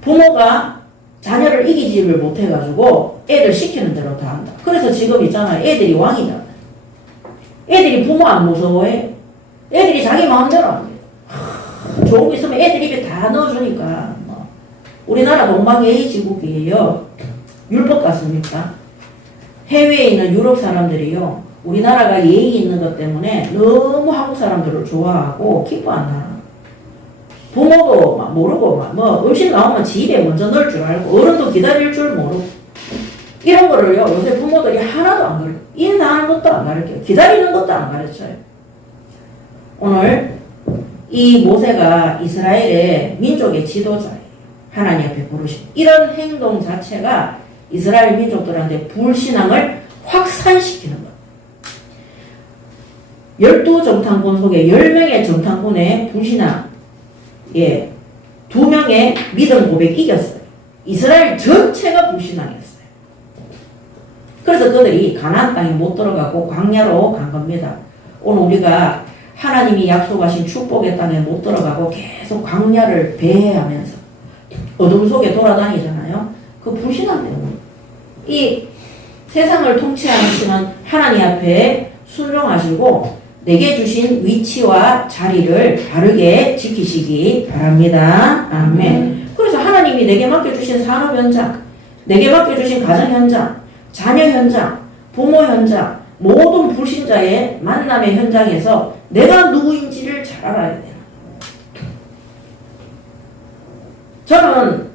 부모가 자녀를 이기지를 못해가지고 애들 시키는 대로 다 한다. 그래서 지금 있잖아요. 애들이 왕이잖아요. 애들이 부모 안 무서워해. 애들이 자기 마음대로 합니다. 좋은 거 있으면 애들 입에 다 넣어주니까. 뭐. 우리나라 동방예의지국이에요. 율법 같습니까? 해외에 있는 유럽 사람들이요. 우리나라가 예의 있는 것 때문에 너무 한국 사람들을 좋아하고 기뻐한다. 부모도 막 모르고 뭐 음식 나오면 집에 먼저 넣을 줄 알고 어른도 기다릴 줄 모르고 이런 거를요. 요새 부모들이 하나도 안 가르쳐요. 인사하는 것도 안 가르쳐요. 기다리는 것도 안 가르쳐요. 오늘 이 모세가 이스라엘의 민족의 지도자예요. 하나님 앞에 부르신 이런 행동 자체가 이스라엘 민족들한테 불신앙을 확산시키는 것. 12정탐꾼 속에 10명의 정탐꾼의 불신앙, 예, 2명의 믿음 고백 이겼어요. 이스라엘 전체가 불신앙이었어요. 그래서 그들이 가나안 땅에 못 들어가고 광야로 간 겁니다. 오늘 우리가 하나님이 약속하신 축복의 땅에 못 들어가고 계속 광야를 배회하면서 어둠 속에 돌아다니잖아요. 그 불신앙 때문에. 이 세상을 통치하시는 하나님 앞에 순종하시고 내게 주신 위치와 자리를 바르게 지키시기 바랍니다. 아멘. 그래서 하나님이 내게 맡겨주신 산업 현장, 내게 맡겨주신 가정 현장, 자녀 현장, 부모 현장, 모든 불신자의 만남의 현장에서 내가 누구인지를 잘 알아야 돼요. 저는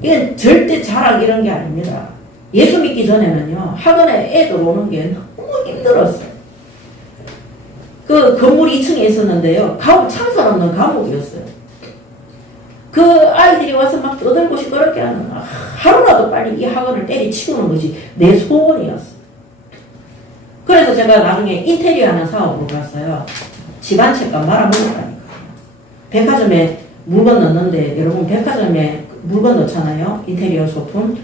이건 절대 자랑 이런 게 아닙니다. 예수 믿기 전에는요, 학원에 애들 오는 게 너무 힘들었어요. 그 건물 2층에 있었는데요, 창살 없는 감옥이었어요. 그 아이들이 와서 막 떠들고 시끄럽게 하는, 하루라도 빨리 이 학원을 때리치우는 것이 내 소원이었어요. 그래서 제가 나중에 인테리어 하는 사업으로 갔어요. 집안 책감 말아먹었다니까요. 백화점에 물건 넣는데, 여러분 백화점에 물건 넣잖아요. 인테리어 소품.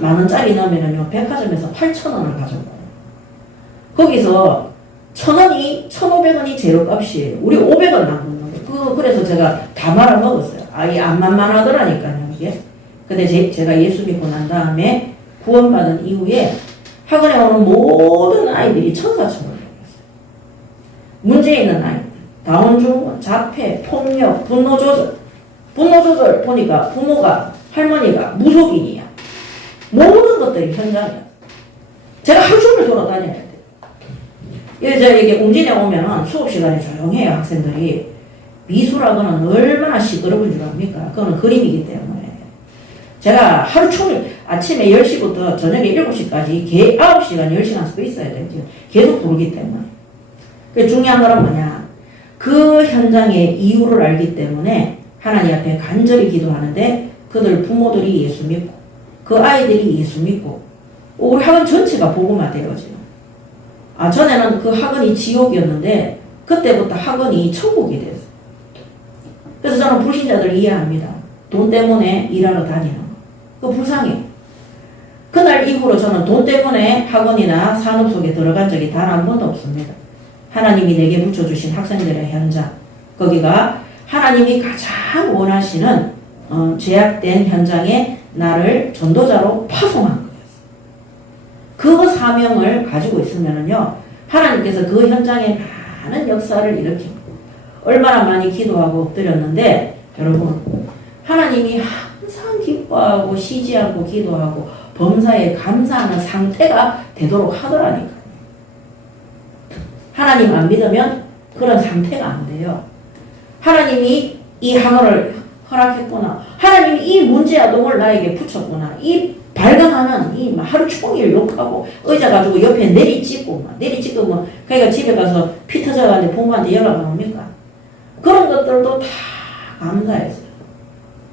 만 원짜리 넣으면요, 백화점에서 8,000원을 가져가요. 거기서 1,000원이, 1,500원이 재료값이에요. 우리 500원 남는 거예요. 그래서 제가 다 말아먹었어요. 이 안 만만하더라니까요, 이게. 근데 제가 예수 믿고 난 다음에 구원받은 이후에 학원에 오는 모든 아이들이 천사처럼 생겼어요. 문제 있는 아이들, 다운증후군, 자폐, 폭력, 분노 조절 보니까 부모가, 할머니가 무속인이야. 모든 것들이 현장이야. 제가 하루 종일 돌아다녀야 돼. 이게 웅진에 오면 수업 시간에 조용해요, 학생들이. 미술학원은 얼마나 시끄러운 줄 압니까? 그거는 그림이기 때문에. 제가 하루 종일 아침에 10시부터 저녁에 7시까지 9시간, 10시간 서 있어야 돼요. 계속 부르기 때문에. 그 중요한 거는 뭐냐. 그 현장의 이유를 알기 때문에 하나님 앞에 간절히 기도하는데 그들 부모들이 예수 믿고 그 아이들이 예수 믿고 우리 학원 전체가 복음화 되어지요. 전에는 그 학원이 지옥이었는데 그때부터 학원이 천국이 됐어요. 그래서 저는 불신자들 이해합니다. 돈 때문에 일하러 다니는 거. 그거 불쌍해요. 그날 이후로 저는 돈 때문에 학원이나 산업 속에 들어간 적이 단 한 번도 없습니다. 하나님이 내게 붙여주신 학생들의 현장, 거기가 하나님이 가장 원하시는 제약된 현장에 나를 전도자로 파송한 거였어요. 그 사명을 가지고 있으면은요, 하나님께서 그 현장에 많은 역사를 일으킵니다. 얼마나 많이 기도하고 엎드렸는데, 여러분, 하나님이 항상 기뻐하고 쉬지 않고 기도하고 범사에 감사하는 상태가 되도록 하더라니까요. 하나님 안 믿으면 그런 상태가 안 돼요. 하나님이 이 항어를 허락했구나. 하나님이 이 문제아동을 나에게 붙였구나. 이 발광하는 이 하루 종일 욕하고 의자 가지고 옆에 내리찍고 뭐 그러니까 집에 가서 피 터져가지고 부모한테 연락 옵니까? 그런 것들도 다 감사했어요.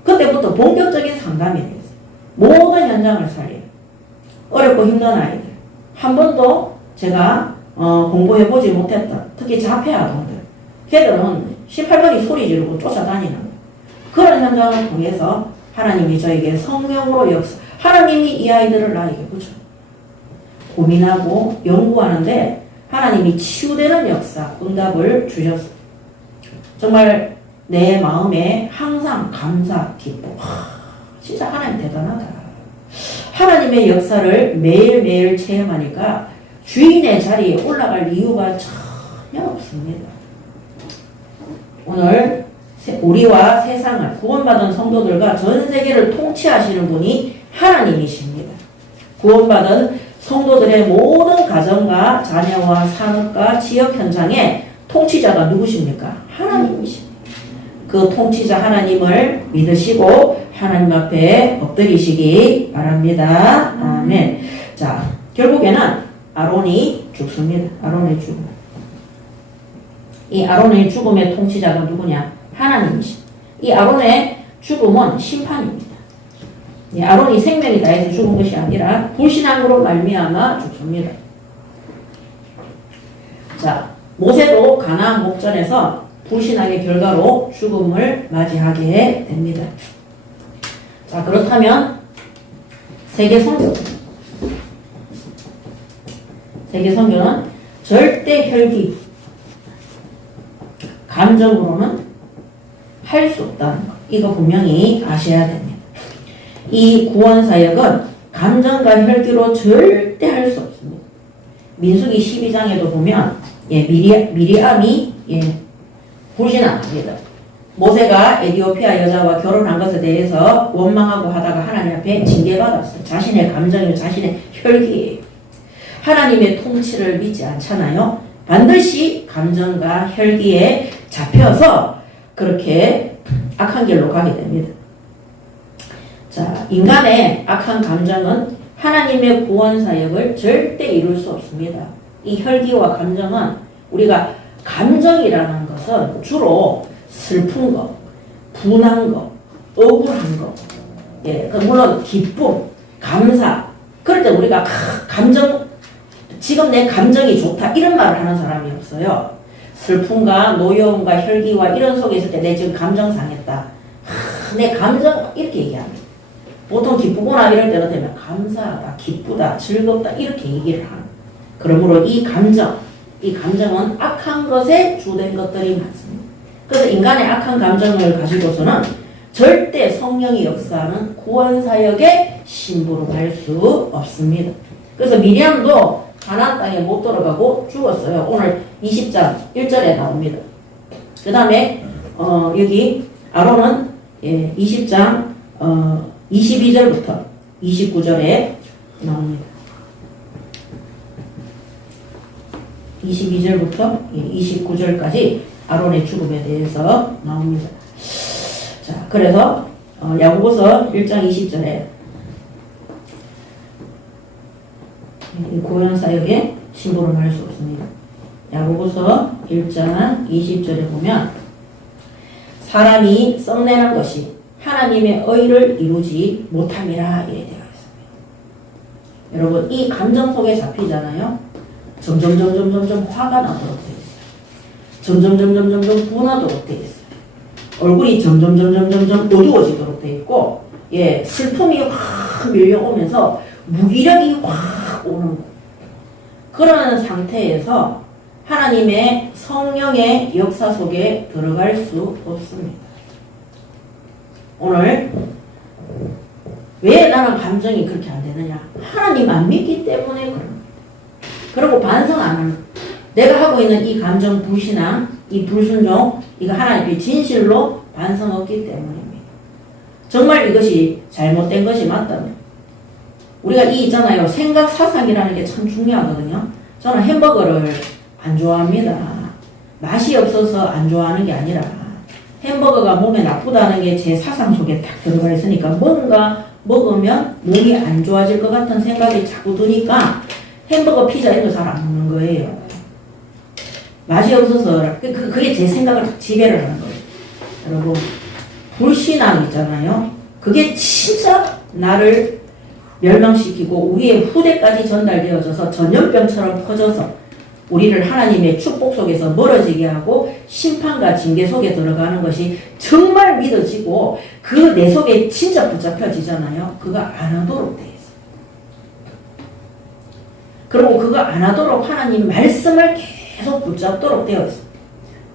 그때부터 본격적인 상담이 됐어요. 모든 현장을 살려요. 어렵고 힘든 아이들. 한 번도 제가 공부해보지 못했던 특히 자폐 아동들. 걔들은 18번이 소리 지르고 쫓아다니는 거예요. 그런 현장을 통해서 하나님이 저에게 성령으로 역사, 하나님이 이 아이들을 나에게 붙여 고민하고 연구하는데 하나님이 치유되는 역사, 응답을 주셨어요. 정말 내 마음에 항상 감사, 기쁨. 진짜 하나님 대단하다. 하나님의 역사를 매일매일 체험하니까 주인의 자리에 올라갈 이유가 전혀 없습니다. 오늘 우리와 세상을 구원받은 성도들과 전 세계를 통치하시는 분이 하나님이십니다. 구원받은 성도들의 모든 가정과 자녀와 산업과 지역 현장의 통치자가 누구십니까? 하나님이십니다. 그 통치자 하나님을 믿으시고 하나님 앞에 엎드리시기 바랍니다. 아멘. 자, 결국에는 아론이 죽습니다. 아론의 죽음. 이 아론의 죽음의 통치자가 누구냐? 하나님이십니다. 이 아론의 죽음은 심판입니다. 이 아론이 생명이 다해서 죽은 것이 아니라 불신앙으로 말미암아 죽습니다. 자, 모세도 가나안 목전에서 불신앙의 결과로 죽음을 맞이하게 됩니다. 자, 그렇다면 세계 선교. 세계 선교는 절대 혈기, 감정으로는 할 수 없다는 것. 이거 분명히 아셔야 됩니다. 이 구원사역은 감정과 혈기로 절대 할 수 없습니다. 민수기 12장에도 보면 미리암이 불신앙합니다. 모세가 에티오피아 여자와 결혼한 것에 대해서 원망하고 하다가 하나님 앞에 징계받았어요. 자신의 감정이고 자신의 혈기예요. 하나님의 통치를 믿지 않잖아요. 반드시 감정과 혈기에 잡혀서 그렇게 악한 길로 가게 됩니다. 자, 인간의 악한 감정은 하나님의 구원 사역을 절대 이룰 수 없습니다. 이 혈기와 감정은 우리가 감정이라는 것은 주로 슬픈 거, 분한 거, 억울한 거, 물론 기쁨, 감사. 그럴 때 우리가 지금 내 감정이 좋다 이런 말을 하는 사람이 없어요. 슬픔과 노여움과 혈기와 이런 속에 있을 때 내 지금 감정 상했다. 내 감정 이렇게 얘기합니다. 보통 기쁘거나 이럴 때는 되면 감사하다, 기쁘다, 즐겁다 이렇게 얘기를 하는. 그러므로 이 감정은 악한 것에 주된 것들이 많습니다. 그래서 인간의 악한 감정을 가지고서는 절대 성령이 역사하는 구원사역에 심부름할 수 없습니다. 그래서 미리암도 가나안 땅에 못 들어가고 죽었어요. 오늘 20장 1절에 나옵니다. 그 다음에 여기 아론은 20장 22절부터 29절에 나옵니다. 22절부터 29절까지 아론의 죽음에 대해서 나옵니다. 자, 그래서 야고보서 1장 20절에 구원 사역에 심부름할 수 없습니다. 야고보서 1장 20절에 보면 사람이 썩내는 것이 하나님의 의를 이루지 못함이라 이래 되어 있습니다. 여러분 이 감정 속에 잡히잖아요. 점점 화가 나도록 되어 있어요. 점점 분하도록 되어 있어요. 얼굴이 점점 어두워지도록 되어 있고 슬픔이 확 밀려오면서 무기력이 확 오는 거예요. 그런 상태에서 하나님의 성령의 역사 속에 들어갈 수 없습니다. 오늘 왜 나는 감정이 그렇게 안 되느냐? 하나님 안 믿기 때문에 그런 거예요. 그리고 반성 안 하는 내가 하고 있는 이 감정 불신앙, 이 불순종, 이거 하나님의 진실로 반성 없기 때문입니다. 정말 이것이 잘못된 것이 맞다면 우리가 있잖아요. 생각 사상이라는 게 참 중요하거든요. 저는 햄버거를 안 좋아합니다. 맛이 없어서 안 좋아하는 게 아니라 햄버거가 몸에 나쁘다는 게 제 사상 속에 딱 들어가 있으니까 뭔가 먹으면 몸이 안 좋아질 것 같은 생각이 자꾸 드니까 햄버거, 피자 이런 거 잘 안 먹는 거예요. 맛이 없어서 그게 제 생각을 지배를 하는 거예요. 여러분, 불신앙 있잖아요. 그게 진짜 나를 멸망시키고 우리의 후대까지 전달되어져서 전염병처럼 퍼져서 우리를 하나님의 축복 속에서 멀어지게 하고 심판과 징계 속에 들어가는 것이 정말 믿어지고 그 내 속에 진짜 붙잡혀지잖아요. 그거 안 하도록 돼 있어요. 그리고 그거 안 하도록 하나님 말씀을 계속 붙잡도록 되어 있어요.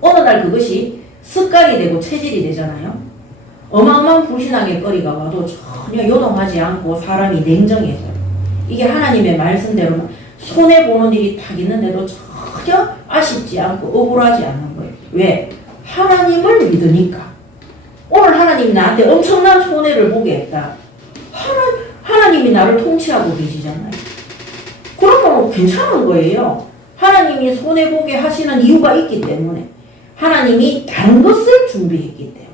어느 날 그것이 습관이 되고 체질이 되잖아요. 어마어마한 불신앙의 거리가 와도 전혀 요동하지 않고 사람이 냉정해져요. 이게 하나님의 말씀대로 손해보는 일이 딱 있는데도 전혀 아쉽지 않고 억울하지 않는 거예요. 왜? 하나님을 믿으니까. 오늘 하나님이 나한테 엄청난 손해를 보게 했다. 하나님이 나를 통치하고 계시잖아요. 그러면 괜찮은 거예요. 하나님이 손해보게 하시는 이유가 있기 때문에. 하나님이 다른 것을 준비했기 때문에.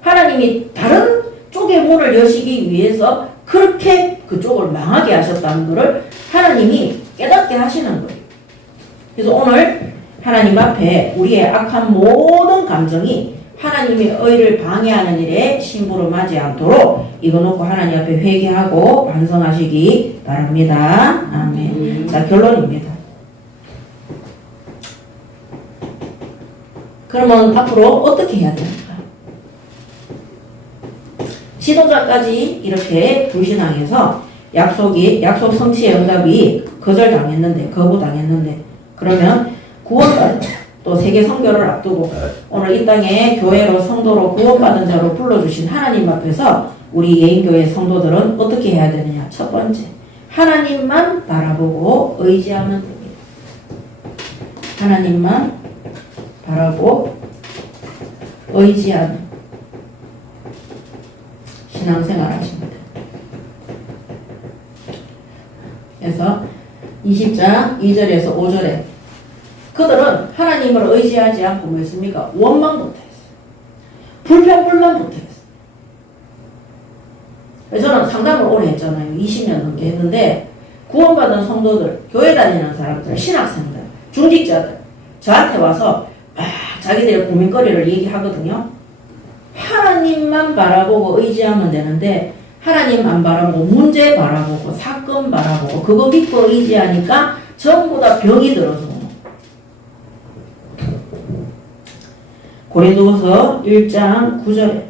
하나님이 다른 쪽의 문을 여시기 위해서 그렇게 그쪽을 망하게 하셨다는 것을 하나님이 깨닫게 하시는 거예요. 그래서 오늘 하나님 앞에 우리의 악한 모든 감정이 하나님의 의를 방해하는 일에 심부름하지 않도록 이거 놓고 하나님 앞에 회개하고 반성하시기 바랍니다. 아멘. 자, 결론입니다. 그러면 앞으로 어떻게 해야 됩니까? 지도자까지 이렇게 불신앙해서 약속 성취의 응답이 거부당했는데 그러면 구원받은 또 세계 선교를 앞두고 오늘 이 땅에 교회로 성도로 구원받은 자로 불러주신 하나님 앞에서 우리 예인교회 성도들은 어떻게 해야 되느냐? 첫 번째, 하나님만 바라보고 의지하면 됩니다. 하나님만 바라고 의지하는 신앙생활 하십니다. 그래서 20장 2절에서 5절에 그들은 하나님을 의지하지 않고 뭐 했습니까? 원망부터 했어요. 불평불만부터 했어요. 그래서 저는 상담을 오래 했잖아요. 20년 넘게 했는데 구원받은 성도들, 교회 다니는 사람들, 신학생들, 중직자들 저한테 와서 막 자기들의 고민거리를 얘기하거든요. 하나님만 바라보고 의지하면 되는데 하나님 안 바라보고 문제 바라보고 사건 바라보고 그거 믿고 의지하니까 전부 다 병이 들어서 고린도후서 1장 9절에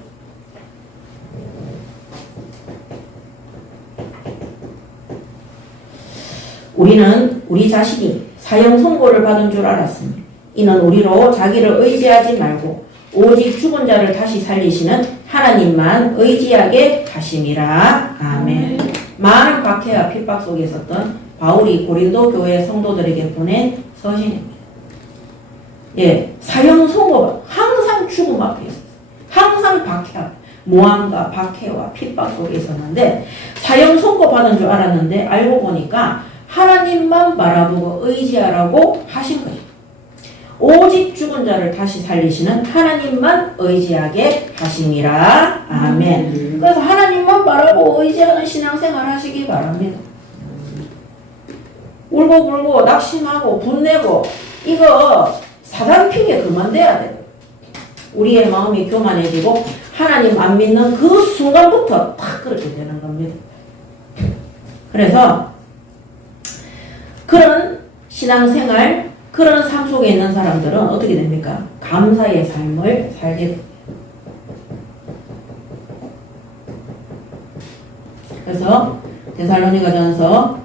우리는 우리 자신이 사형 선고를 받은 줄 알았으니 이는 우리로 자기를 의지하지 말고 오직 죽은 자를 다시 살리시는 하나님만 의지하게 하심이라. 아멘. 많은 박해와 핍박 속에 있었던 바울이 고린도 교회 성도들에게 보낸 서신입니다. 예, 사형 선고 항상 죽음 앞에 있었어요. 항상 박해와 모함과 박해와 핍박 속에 있었는데 사형 선고 받은 줄 알았는데 알고 보니까 하나님만 바라보고 의지하라고 하신 거예요. 오직 죽은 자를 다시 살리시는 하나님만 의지하게 하심이라. 아멘. 그래서 하나님만 바라보고 의지하는 신앙생활 하시기 바랍니다. 울고불고 낙심하고 분내고 이거 사단 핑계 그만둬야 돼요. 우리의 마음이 교만해지고 하나님 안 믿는 그 순간부터 딱 그렇게 되는 겁니다. 그래서 그런 신앙생활, 그런 삶 속에 있는 사람들은 어떻게 됩니까? 감사의 삶을 살게 됩니다. 그래서 데살로니가전서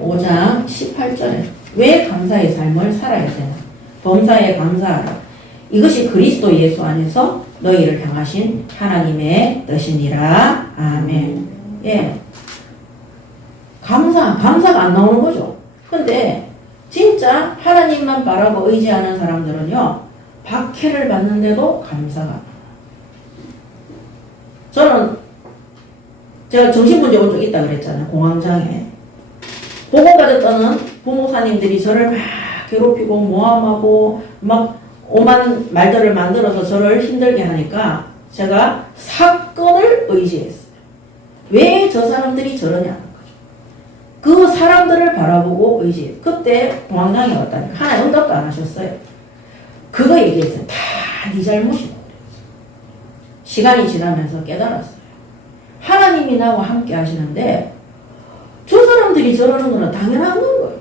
5장 18절에 왜 감사의 삶을 살아야 되나? 범사에 감사하라. 이것이 그리스도 예수 안에서 너희를 향하신 하나님의 뜻이니라. 아멘. 예. 감사가 안 나오는 거죠. 근데 진짜 하나님만 바라고 의지하는 사람들은요, 박해를 받는데도 감사가. 저는 제가 정신문제 온 적 있다 그랬잖아요. 공황장애. 보고 가졌다는 부모사님들이 저를 막 괴롭히고 모함하고 막 오만 말들을 만들어서 저를 힘들게 하니까 제가 사건을 의지했어요. 왜 저 사람들이 저러냐는 거죠. 그 사람들을 바라보고 의지해요. 그때 공황장애 왔다니까 하나 응답도 안 하셨어요. 그거 얘기했어요. 다 네 잘못이고. 시간이 지나면서 깨달았어요. 하나님이 나와 함께 하시는데 저 사람들이 저러는 거는 당연한 거예요.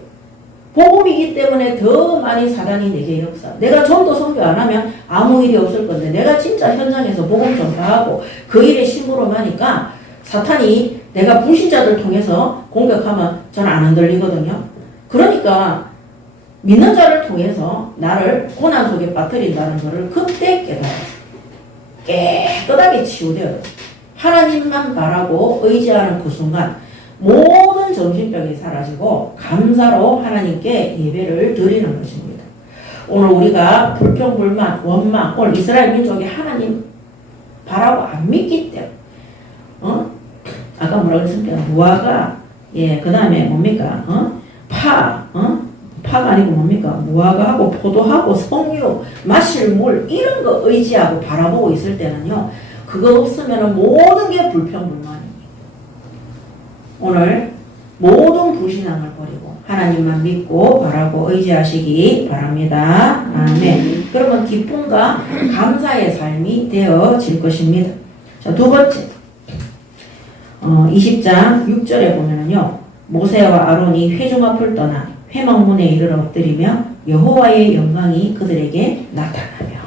복음이기 때문에 더 많이 사단이 내게 역사. 내가 전도 선교 안 하면 아무 일이 없을 건데 내가 진짜 현장에서 복음 전파하고 그 일에 심부름 하니까 사탄이 내가 불신자들 통해서 공격하면 저는 안 흔들리거든요. 그러니까 믿는 자를 통해서 나를 고난 속에 빠뜨린다는 것을 그때 깨달았어요. 깨끗하게 치유되어요. 하나님만 바라고 의지하는 그 순간 모든 정신병이 사라지고 감사로 하나님께 예배를 드리는 것입니다. 오늘 우리가 불평불만, 원망, 오늘 이스라엘 민족이 하나님 바라고 안 믿기 때문에 아까 뭐라고 했습니까? 무화과, 그 다음에 뭡니까? 파가 아니고 뭡니까? 무화과하고 포도하고 석류, 마실 물 이런 거 의지하고 바라보고 있을 때는요. 그거 없으면 모든 게 불평불만입니다. 오늘 모든 불신앙을 버리고 하나님만 믿고 바라고 의지하시기 바랍니다. 아멘. 그러면 기쁨과 감사의 삶이 되어질 것입니다. 자, 두 번째 20장 6절에 보면은요. 모세와 아론이 회중 앞을 떠나 회막문에 이르러 엎드리며 여호와의 영광이 그들에게 나타나며.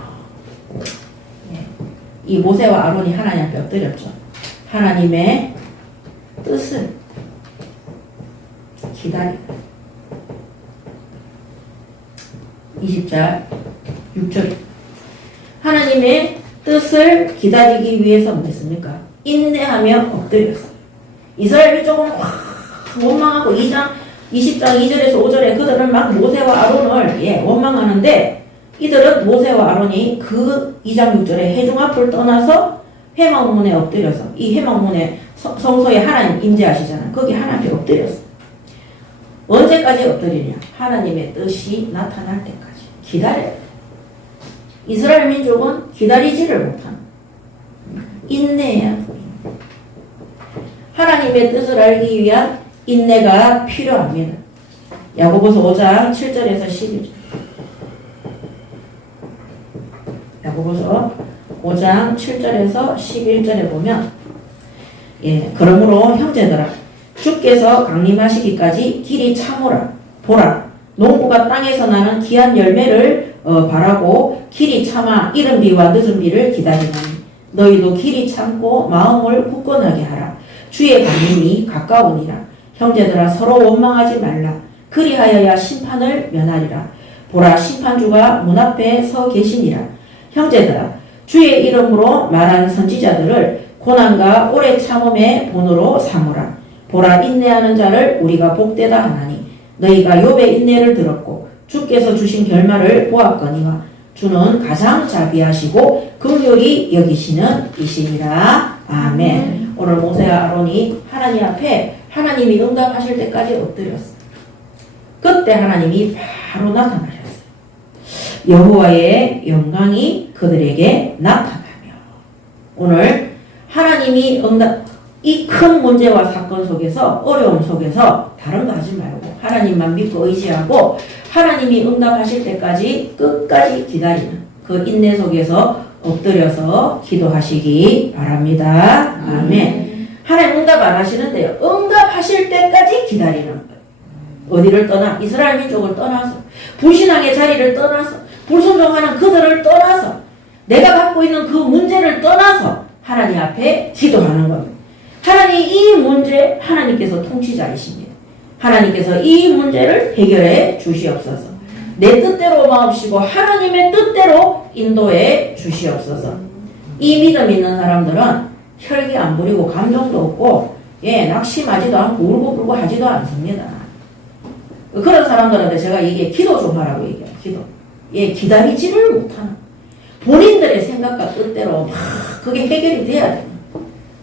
이 모세와 아론이 하나님 앞에 엎드렸죠. 하나님의 뜻을 기다리라. 20절 6절 하나님의 뜻을 기다리기 위해서 뭐 했습니까? 인내하며 엎드렸어요. 이스라엘 민족은 원망하고 20장 2절에서 5절에 그들은 막 모세와 아론을 원망하는데 이들은 모세와 아론이 그 2장 6절에 회중 앞을 떠나서 회막문에 엎드려서 이 회막문에 성소에 하나님 임재하시잖아요. 거기 하나님께 엎드렸어요. 언제까지 엎드리냐? 하나님의 뜻이 나타날 때까지 기다려야 돼요. 이스라엘 민족은 기다리지를 못하는 인내해야 돼요. 하나님의 뜻을 알기 위한 인내가 필요합니다. 야고보서 5장 7절에서 11절. 야고보서 5장 7절에서 11절에 보면 그러므로 형제들아 주께서 강림하시기까지 길이 참으라. 보라 농부가 땅에서 나는 귀한 열매를 바라고 길이 참아 이른 비와 늦은 비를 기다리나니 너희도 길이 참고 마음을 굳건하게 하라. 주의 강림이 가까우니라. 형제들아 서로 원망하지 말라. 그리하여야 심판을 면하리라. 보라 심판주가 문 앞에 서 계시니라. 형제들아 주의 이름으로 말하는 선지자들을 고난과 오래 참음의 본으로 삼으라. 보라 인내하는 자를 우리가 복되다 하나니 너희가 욥의 인내를 들었고 주께서 주신 결말을 보았거니와 주는 가장 자비하시고 긍휼히 여기시는 이시니라. 아멘. 오늘 모세와 아론이 하나님 앞에 하나님이 응답하실 때까지 엎드렸어요. 그때 하나님이 바로 나타나셨어요. 여호와의 영광이 그들에게 나타나며. 오늘 하나님이 이 큰 문제와 사건 속에서 어려움 속에서 다른 거 하지 말고 하나님만 믿고 의지하고 하나님이 응답하실 때까지 끝까지 기다리는 그 인내 속에서 엎드려서 기도하시기 바랍니다. 아멘. 하나님 응답 안 하시는데요. 응답하실 때까지 기다리는 거예요. 어디를 떠나? 이스라엘 민족을 떠나서 불신앙의 자리를 떠나서 불순종하는 그들을 떠나서 내가 갖고 있는 그 문제를 떠나서 하나님 앞에 기도하는 겁니다. 하나님 이 문제 하나님께서 통치자이십니다. 하나님께서 이 문제를 해결해 주시옵소서. 내 뜻대로 마옵시고 하나님의 뜻대로 인도해 주시옵소서. 이 믿음 있는 사람들은 혈기 안 부리고 감정도 없고 낙심하지도 않고 울고 불고 하지도 않습니다. 그런 사람들한테 제가 이게 기도 좀 하라고 얘기해요. 기도. 기다리지를 못하는 본인들의 생각과 뜻대로 막 그게 해결이 돼야 돼요.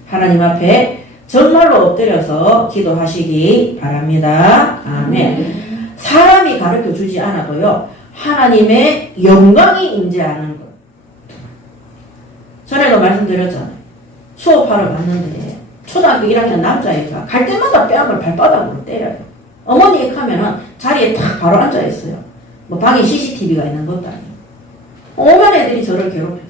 하나님 앞에 정말로 엎드려서 기도하시기 바랍니다. 아멘. 사람이 가르쳐 주지 않아도요, 하나님의 영광이 임재하는 것. 전에도 말씀드렸잖아요. 수업하러 갔는데 초등학교 1학년 남자애가 갈 때마다 뺨을 발바닥으로 때려요. 어머니 하면은 자리에 딱 바로 앉아있어요. 뭐 방에 CCTV가 있는 것도 아니고. 오만 애들이 저를 괴롭혔어요.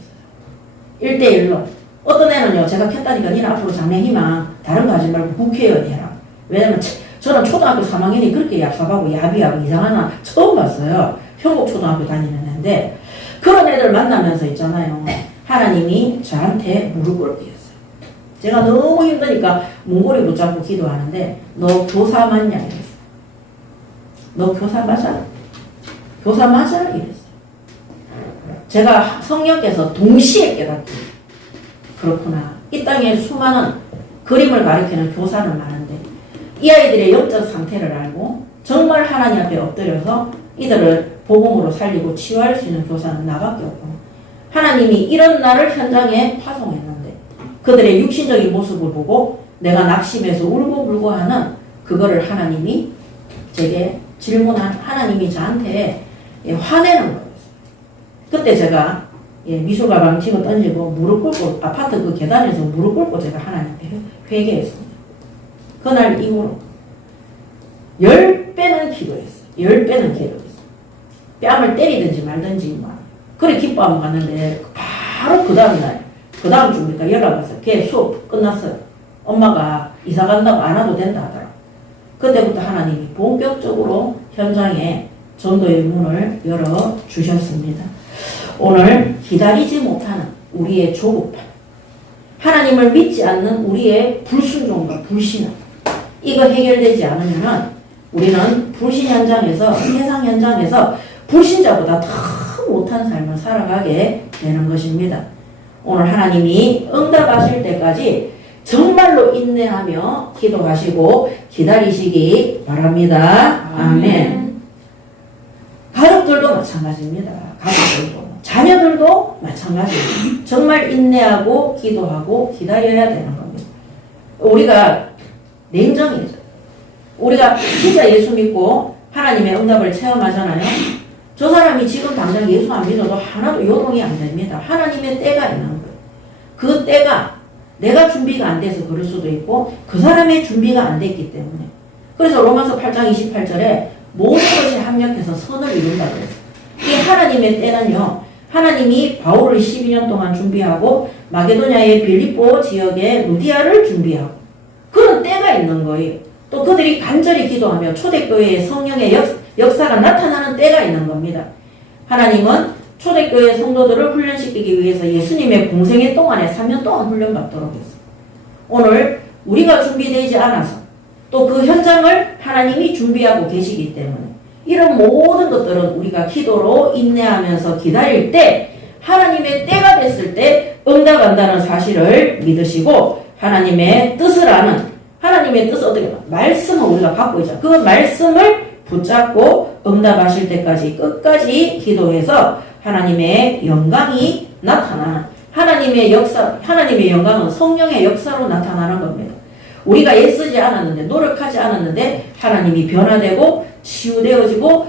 1대1로. 어떤 애는요, 제가 켰다니까 니는 앞으로 장래희망 다른 거 하지 말고 국회의원 해라. 왜냐면 저는 초등학교 3학년이 그렇게 얍삽하고 야비하고 이상한 애 처음 봤어요. 형곡초등학교 다니는 애인데 그런 애들 만나면서 있잖아요. 하나님이 저한테 무릎 꿇게 했어요. 제가 너무 힘드니까 문고리 붙잡고 기도하는데 너 교사 맞냐 이랬어요. 너 교사 맞아? 교사 맞아? 이랬어요. 제가 성령께서 동시에 깨닫고 그렇구나. 이 땅에 수많은 그림을 가리키는 교사는 많은데 이 아이들의 영적 상태를 알고 정말 하나님 앞에 엎드려서 이들을 복음으로 살리고 치유할 수 있는 교사는 나밖에 없고 하나님이 이런 나를 현장에 파송했는데 그들의 육신적인 모습을 보고 내가 낙심해서 울고불고 하는 그거를 하나님이 제게 질문한 하나님이 저한테 화내는 거였어요. 그때 제가 미술 가방 집어 던지고 무릎 꿇고 아파트 그 계단에서 무릎 꿇고 제가 하나님께 회개했습니다. 그날 이후로 10배는 기도했어요. 10배는 기도했어요. 뺨을 때리든지 말든지 막 그래 기뻐하면 갔는데 바로 그 다음날 그 다음 주니까 연락 왔어요. 걔 수업 끝났어요. 엄마가 이사 간다고 안 와도 된다 하더라. 그때부터 하나님이 본격적으로 현장에 전도의 문을 열어주셨습니다. 오늘 기다리지 못하는 우리의 조급함, 하나님을 믿지 않는 우리의 불순종과 불신앙, 이거 해결되지 않으면 우리는 불신 현장에서, 세상 현장에서 불신자보다 더 못한 삶을 살아가게 되는 것입니다. 오늘 하나님이 응답하실 때까지 정말로 인내하며 기도하시고 기다리시기 바랍니다. 아멘. 가족들도 마찬가지입니다. 가족들도. 자녀들도 마찬가지입니다. 정말 인내하고 기도하고 기다려야 되는 겁니다. 우리가 냉정해져. 우리가 진짜 예수 믿고 하나님의 응답을 체험하잖아요. 저 사람이 지금 당장 예수 안 믿어도 하나도 요동이 안 됩니다. 하나님의 때가 있는 거예요. 그 때가 내가 준비가 안 돼서 그럴 수도 있고 그 사람의 준비가 안 됐기 때문에. 그래서 로마서 8장 28절에 모든 것이 합력해서 선을 이룬다고 했어요. 이 하나님의 때는요. 하나님이 바울을 12년 동안 준비하고 마게도냐의 빌립보 지역의 루디아를 준비하고 그런 때가 있는 거예요. 또 그들이 간절히 기도하며 초대교회의 성령의 역사가 나타나는 때가 있는 겁니다. 하나님은 초대교회 성도들을 훈련시키기 위해서 예수님의 공생애 동안에 3년 동안 훈련받도록 했어요. 오늘 우리가 준비되지 않아서 또 그 현장을 하나님이 준비하고 계시기 때문에 이런 모든 것들은 우리가 기도로 인내하면서 기다릴 때 하나님의 때가 됐을 때 응답한다는 사실을 믿으시고 하나님의 뜻을 아는 하나님의 뜻을 어떻게 말씀을 우리가 갖고 있죠. 그 말씀을 붙잡고 응답하실 때까지 끝까지 기도해서 하나님의 영광이 나타나는 하나님의 역사, 하나님의 영광은 성령의 역사로 나타나는 겁니다. 우리가 애쓰지 않았는데 노력하지 않았는데 하나님이 변화되고 치유되어지고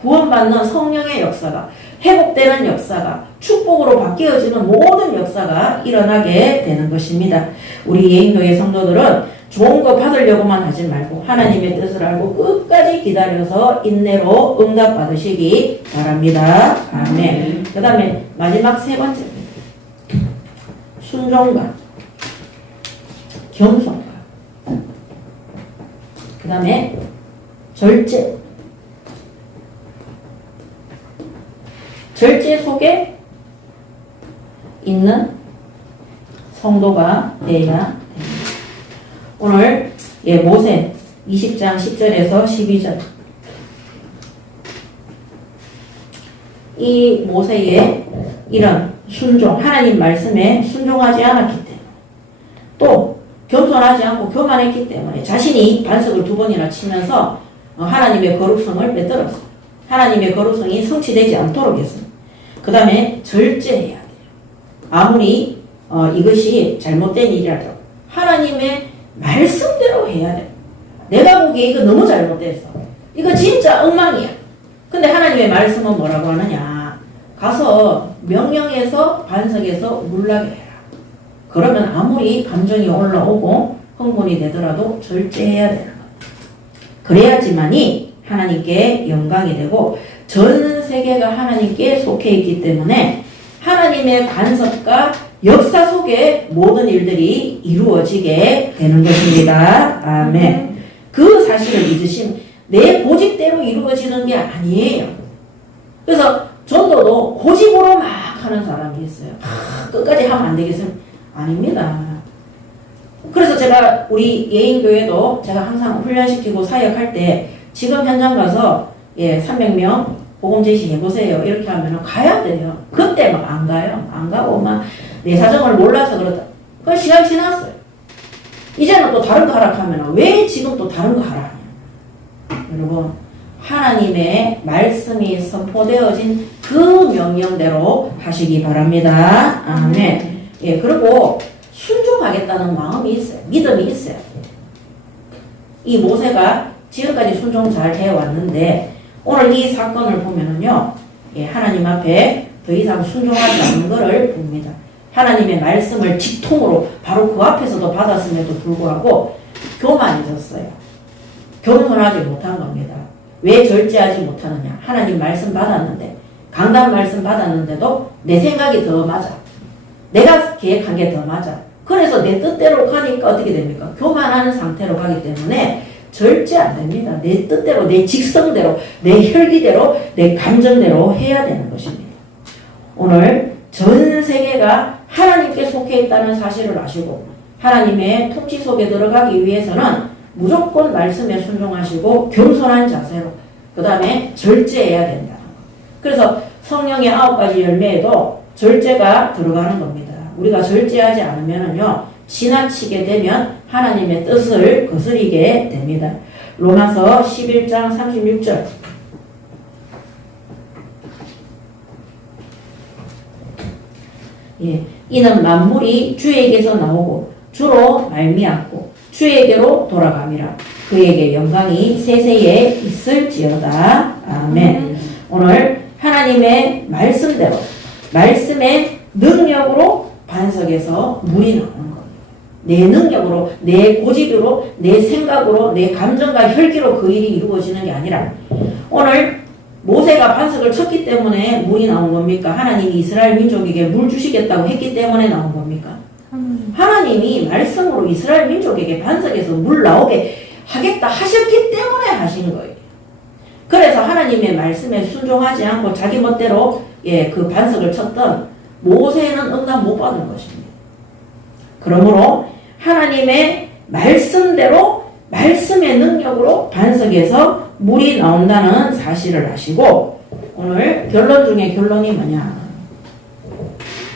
구원받는 성령의 역사가 회복되는 역사가 축복으로 바뀌어지는 모든 역사가 일어나게 되는 것입니다. 우리 예인교회 성도들은 좋은 거 받으려고만 하지 말고 하나님의 뜻을 알고 끝까지 기다려서 인내로 응답받으시기 바랍니다. 아멘. 그 다음에 마지막 세 번째입니다. 순종과 겸손과 그 다음에 절제. 절제 속에 있는 성도가 되어야 됩니다. 오늘 모세 20장 10절에서 12절 이 모세의 이런 순종, 하나님 말씀에 순종하지 않았기 때문에 또 겸손하지 않고 교만했기 때문에 자신이 반석을 2번이나 치면서 하나님의 거룩성을 빼들었어요. 하나님의 거룩성이 성취되지 않도록 했습니다. 그 다음에 절제해야 돼요. 아무리 이것이 잘못된 일이라도 하나님의 말씀대로 해야 돼. 내가 보기에 이거 너무 잘못됐어. 이거 진짜 엉망이야. 근데 하나님의 말씀은 뭐라고 하느냐. 가서 명령해서 반석에서 물나게 해라. 그러면 아무리 감정이 올라오고 흥분이 되더라도 절제해야 되는 거예요. 그래야지만이 하나님께 영광이 되고 전 세계가 하나님께 속해 있기 때문에 하나님의 간섭과 역사 속에 모든 일들이 이루어지게 되는 것입니다. 아멘. 그 사실을 잊으시면 내 고집대로 이루어지는 게 아니에요. 그래서 전도도 고집으로 막 하는 사람이 있어요. 끝까지 하면 안 되겠어요? 아닙니다. 그래서 제가 우리 예인교회도 제가 항상 훈련시키고 사역할 때 지금 현장 가서 300명 복음 제시해보세요. 이렇게 하면 가야 돼요. 그때 막 안 가요. 안 가고 막 내 사정을 몰라서 그렇다. 그 시간이 지났어요. 이제는 또 다른 거 하라 하면 왜 지금 또 다른 거 하라 하냐. 여러분 하나님의 말씀이 선포되어진 그 명령대로 하시기 바랍니다. 아멘. 그리고 순종하겠다는 마음이 있어요. 믿음이 있어요. 이 모세가 지금까지 순종 잘 해왔는데 오늘 이 사건을 보면은요, 하나님 앞에 더 이상 순종하지 않는 것을 봅니다. 하나님의 말씀을 직통으로 바로 그 앞에서도 받았음에도 불구하고 교만해졌어요. 겸손하지 못한 겁니다. 왜 절제하지 못하느냐? 하나님 말씀 받았는데, 강단 말씀 받았는데도 내 생각이 더 맞아. 내가 계획한 게 더 맞아. 그래서 내 뜻대로 가니까 어떻게 됩니까? 교만하는 상태로 가기 때문에 절제 안 됩니다. 내 뜻대로, 내 직성대로, 내 혈기대로, 내 감정대로 해야 되는 것입니다. 오늘 전 세계가 하나님께 속해 있다는 사실을 아시고 하나님의 통치 속에 들어가기 위해서는 무조건 말씀에 순종하시고 겸손한 자세로 그 다음에 절제해야 된다는 것. 그래서 성령의 9가지 열매에도 절제가 들어가는 겁니다. 우리가 절제하지 않으면요 지나치게 되면 하나님의 뜻을 거스리게 됩니다. 로마서 11장 36절. 이는 만물이 주에게서 나오고 주로 말미암고 주에게로 돌아감이라. 그에게 영광이 세세에 있을지어다. 아멘. 오늘 하나님의 말씀대로 말씀의 능력으로 반석에서 물이 나오는 겁니다. 내 능력으로, 내 고집으로, 내 생각으로, 내 감정과 혈기로 그 일이 이루어지는 게 아니라 오늘 모세가 반석을 쳤기 때문에 물이 나온 겁니까? 하나님이 이스라엘 민족에게 물 주시겠다고 했기 때문에 나온 겁니까? 하나님이 말씀으로 이스라엘 민족에게 반석에서 물 나오게 하겠다 하셨기 때문에 하신 거예요. 그래서 하나님의 말씀에 순종하지 않고 자기 멋대로 그 반석을 쳤던 모세는 응답 못 받은 것입니다. 그러므로 하나님의 말씀대로 말씀의 능력으로 반석에서 물이 나온다는 사실을 아시고 오늘 결론 중에 결론이 뭐냐?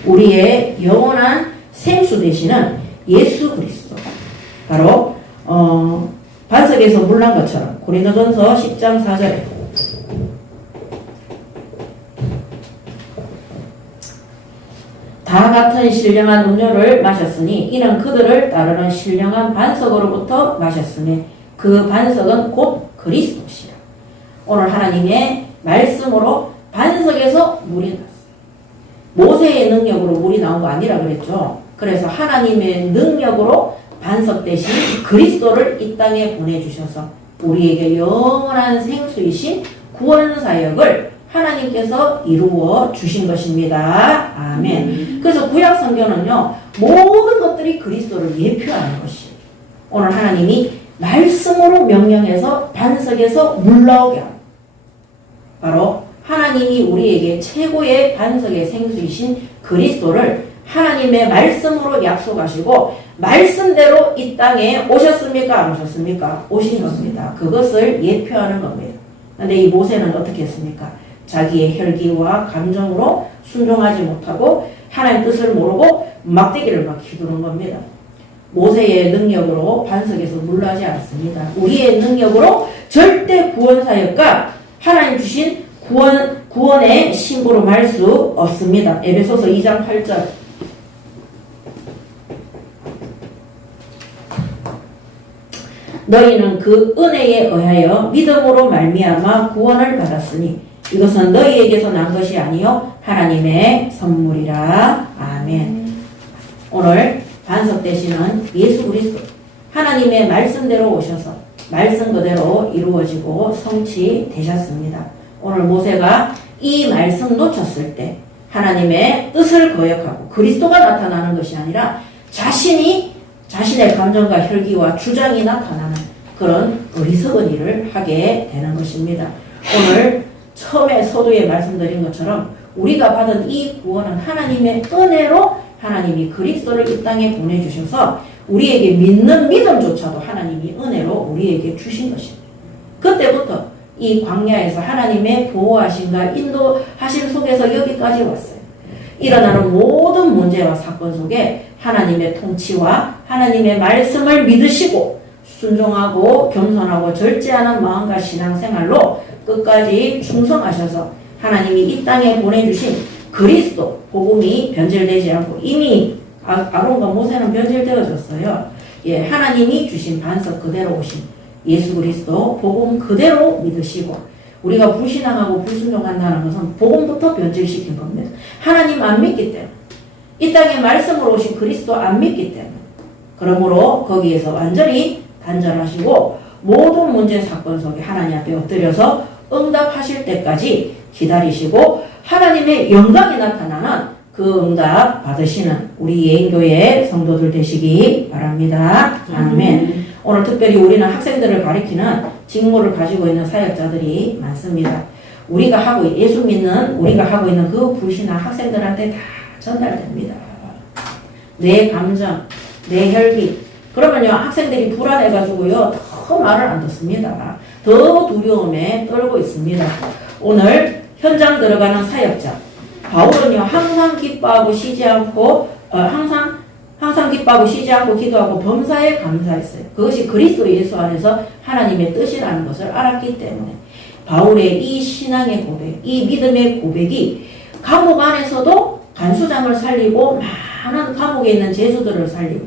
우리의 영원한 생수 되시는 예수 그리스도 바로 반석에서 물 난 것처럼 고린도전서 10장 4절에 다 같은 신령한 음료를 마셨으니 이는 그들을 따르는 신령한 반석으로부터 마셨으니 그 반석은 곧 그리스도시라. 오늘 하나님의 말씀으로 반석에서 물이 났어요. 모세의 능력으로 물이 나온 거 아니라 그랬죠. 그래서 하나님의 능력으로 반석 대신 그리스도를 이 땅에 보내주셔서 우리에게 영원한 생수이신 구원사역을 하나님께서 이루어 주신 것입니다. 아멘. 그래서 구약 성경은요 모든 것들이 그리스도를 예표하는 것이에요. 오늘 하나님이 말씀으로 명령해서 반석에서 물 나오게 합니다. 바로 하나님이 우리에게 최고의 반석의 생수이신 그리스도를 하나님의 말씀으로 약속하시고 말씀대로 이 땅에 오셨습니까? 안 오셨습니까? 오신 겁니다. 그것을 예표하는 겁니다. 그런데 이 모세는 어떻게 했습니까? 자기의 혈기와 감정으로 순종하지 못하고 하나님 뜻을 모르고 막대기를 막 휘두른 겁니다. 모세의 능력으로 반석에서 물나지 않습니다. 우리의 능력으로 절대 구원사역과 하나님 주신 구원의 심부름할 수 없습니다. 에베소서 2장 8절. 너희는 그 은혜에 의하여 믿음으로 말미암아 구원을 받았으니 이것은 너희에게서 난 것이 아니요 하나님의 선물이라. 아멘. 오늘 반석되시는 예수 그리스도 하나님의 말씀대로 오셔서 말씀 그대로 이루어지고 성취되셨습니다. 오늘 모세가 이 말씀 놓쳤을 때 하나님의 뜻을 거역하고 그리스도가 나타나는 것이 아니라 자신의 감정과 혈기와 주장이 나타나는 그런 어리석은 일을 하게 되는 것입니다. 오늘 처음에 서두에 말씀드린 것처럼 우리가 받은 이 구원은 하나님의 은혜로 하나님이 그리스도를 이 땅에 보내주셔서 우리에게 믿는 믿음조차도 하나님이 은혜로 우리에게 주신 것입니다. 그때부터 이 광야에서 하나님의 보호하심과 인도하심 속에서 여기까지 왔어요. 일어나는 모든 문제와 사건 속에 하나님의 통치와 하나님의 말씀을 믿으시고 순종하고 겸손하고 절제하는 마음과 신앙생활로 끝까지 충성하셔서 하나님이 이 땅에 보내주신 그리스도 복음이 변질되지 않고 이미 아론과 모세는 변질되어졌어요. 예, 하나님이 주신 반석 그대로 오신 예수 그리스도 복음 그대로 믿으시고 우리가 불신앙하고 불순종한다는 것은 복음부터 변질시킨 겁니다. 하나님 안 믿기 때문에 이 땅에 말씀으로 오신 그리스도 안 믿기 때문에 그러므로 거기에서 완전히 단절하시고 모든 문제 사건 속에 하나님 앞에 엎드려서 응답하실 때까지 기다리시고 하나님의 영광이 나타나는 그 응답 받으시는 우리 예인교회 성도들 되시기 바랍니다. 아멘. 오늘 특별히 우리는 학생들을 가리키는 직무를 가지고 있는 사역자들이 많습니다. 예수 믿는 우리가 하고 있는 그 불신앙 학생들한테 다 전달됩니다. 내 감정, 내 혈기. 그러면요, 학생들이 불안해가지고요, 더 말을 안 듣습니다. 더 두려움에 떨고 있습니다. 오늘 현장 들어가는 사역자. 바울은요, 항상 기뻐하고 쉬지 않고, 항상 기뻐하고 쉬지 않고 기도하고 범사에 감사했어요. 그것이 그리스도 예수 안에서 하나님의 뜻이라는 것을 알았기 때문에 바울의 이 신앙의 고백, 이 믿음의 고백이 감옥 안에서도 간수장을 살리고 많은 감옥에 있는 죄수들을 살리고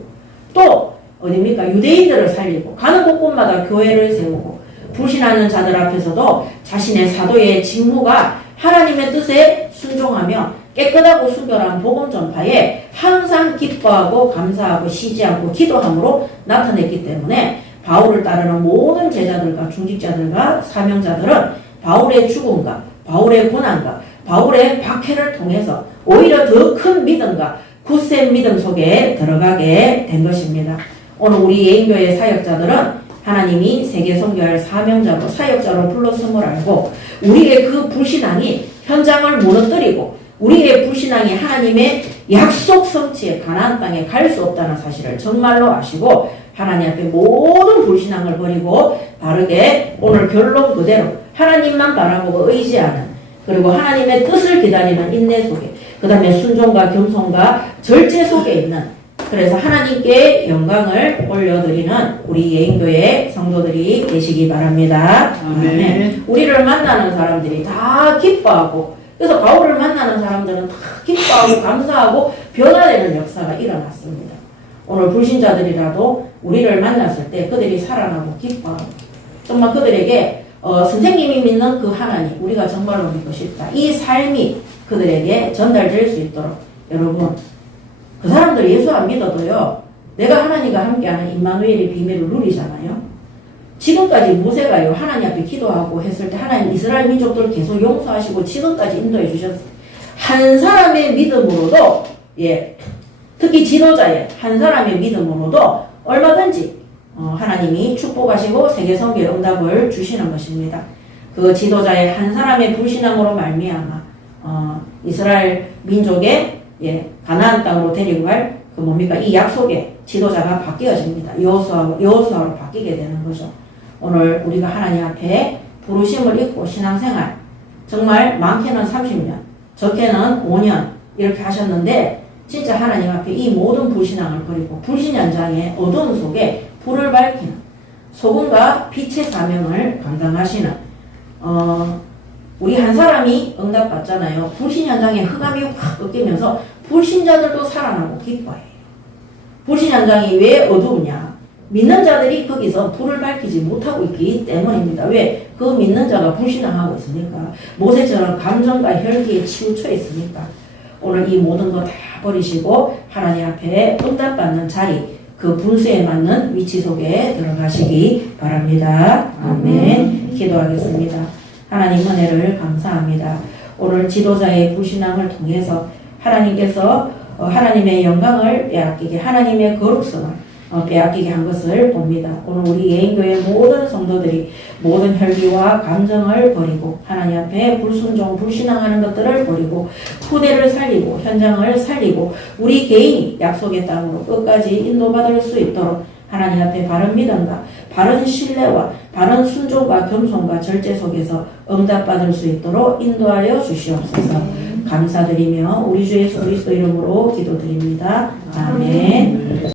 또 어딥니까? 유대인들을 살리고 가는 곳곳마다 교회를 세우고 불신하는 자들 앞에서도 자신의 사도의 직무가 하나님의 뜻에 순종하며 깨끗하고 순결한 복음 전파에 항상 기뻐하고 감사하고 쉬지 않고 기도함으로 나타냈기 때문에 바울을 따르는 모든 제자들과 중직자들과 사명자들은 바울의 죽음과 바울의 고난과 바울의 박해를 통해서 오히려 더 큰 믿음과 굳센 믿음 속에 들어가게 된 것입니다. 오늘 우리 예인교회 사역자들은 하나님이 세계 선교할 사명자로 사역자로 불렀음을 알고 우리의 그 불신앙이 현장을 무너뜨리고 우리의 불신앙이 하나님의 약속 성취에 가나안 땅에 갈 수 없다는 사실을 정말로 아시고 하나님 앞에 모든 불신앙을 버리고 바르게 오늘 결론 그대로 하나님만 바라보고 의지하는 그리고 하나님의 뜻을 기다리는 인내 속에 그 다음에 순종과 겸손과 절제 속에 있는 그래서 하나님께 영광을 올려드리는 우리 예인교회 성도들이 되시기 바랍니다. 아멘. 우리를 만나는 사람들이 다 기뻐하고 그래서 바울을 만나는 사람들은 다 기뻐하고 감사하고 변화되는 역사가 일어났습니다. 오늘 불신자들이라도 우리를 만났을 때 그들이 살아나고 기뻐하고 정말 그들에게 선생님이 믿는 그 하나님 우리가 정말로 믿고 싶다. 이 삶이 그들에게 전달될 수 있도록 여러분 그 사람들 예수 안 믿어도요. 내가 하나님과 함께하는 임마누엘의 비밀을 누리잖아요. 지금까지 모세가요. 하나님 앞에 기도하고 했을 때 하나님 이스라엘 민족들 계속 용서하시고 지금까지 인도해 주셨어요. 한 사람의 믿음으로도 특히 지도자의 한 사람의 믿음으로도 얼마든지 하나님이 축복하시고 세계 선교의 응답을 주시는 것입니다. 그 지도자의 한 사람의 불신앙으로 말미암아 이스라엘 민족의 가나안 땅으로 데리고 갈 그 뭡니까 이 약속의 지도자가 바뀌어집니다. 여호수아로 바뀌게 되는 거죠. 오늘 우리가 하나님 앞에 부르심을 잊고 신앙생활 정말 많게는 30년, 적게는 5년 이렇게 하셨는데 진짜 하나님 앞에 이 모든 불신앙을 버리고 불신 현장의 어두움 속에 불을 밝히는 소금과 빛의 사명을 감당하시는 우리 한 사람이 응답받잖아요. 불신 현장에 흑암이 확 꺾이면서 불신자들도 살아나고 기뻐해요. 불신 현장이 왜 어두우냐? 믿는 자들이 거기서 불을 밝히지 못하고 있기 때문입니다. 왜? 그 믿는 자가 불신앙하고 있으니까. 모세처럼 감정과 혈기에 치우쳐 있으니까. 오늘 이 모든 거 다 버리시고 하나님 앞에 응답받는 자리, 그 분수에 맞는 위치 속에 들어가시기 바랍니다. 아멘. 기도하겠습니다. 하나님 은혜를 감사합니다. 오늘 지도자의 불신앙을 통해서 하나님께서 하나님의 영광을 빼앗기게, 하나님의 거룩성을 빼앗기게 한 것을 봅니다. 오늘 우리 예인교회 모든 성도들이 모든 혈기와 감정을 버리고 하나님 앞에 불순종, 불신앙하는 것들을 버리고 후대를 살리고 현장을 살리고 우리 개인이 약속의 땅으로 끝까지 인도받을 수 있도록 하나님 앞에 바른 믿음과 바른 신뢰와 바른 순종과 겸손과 절제 속에서 응답받을 수 있도록 인도하여 주시옵소서. 감사드리며 우리 주 예수 그리스도 이름으로 기도드립니다. 아멘.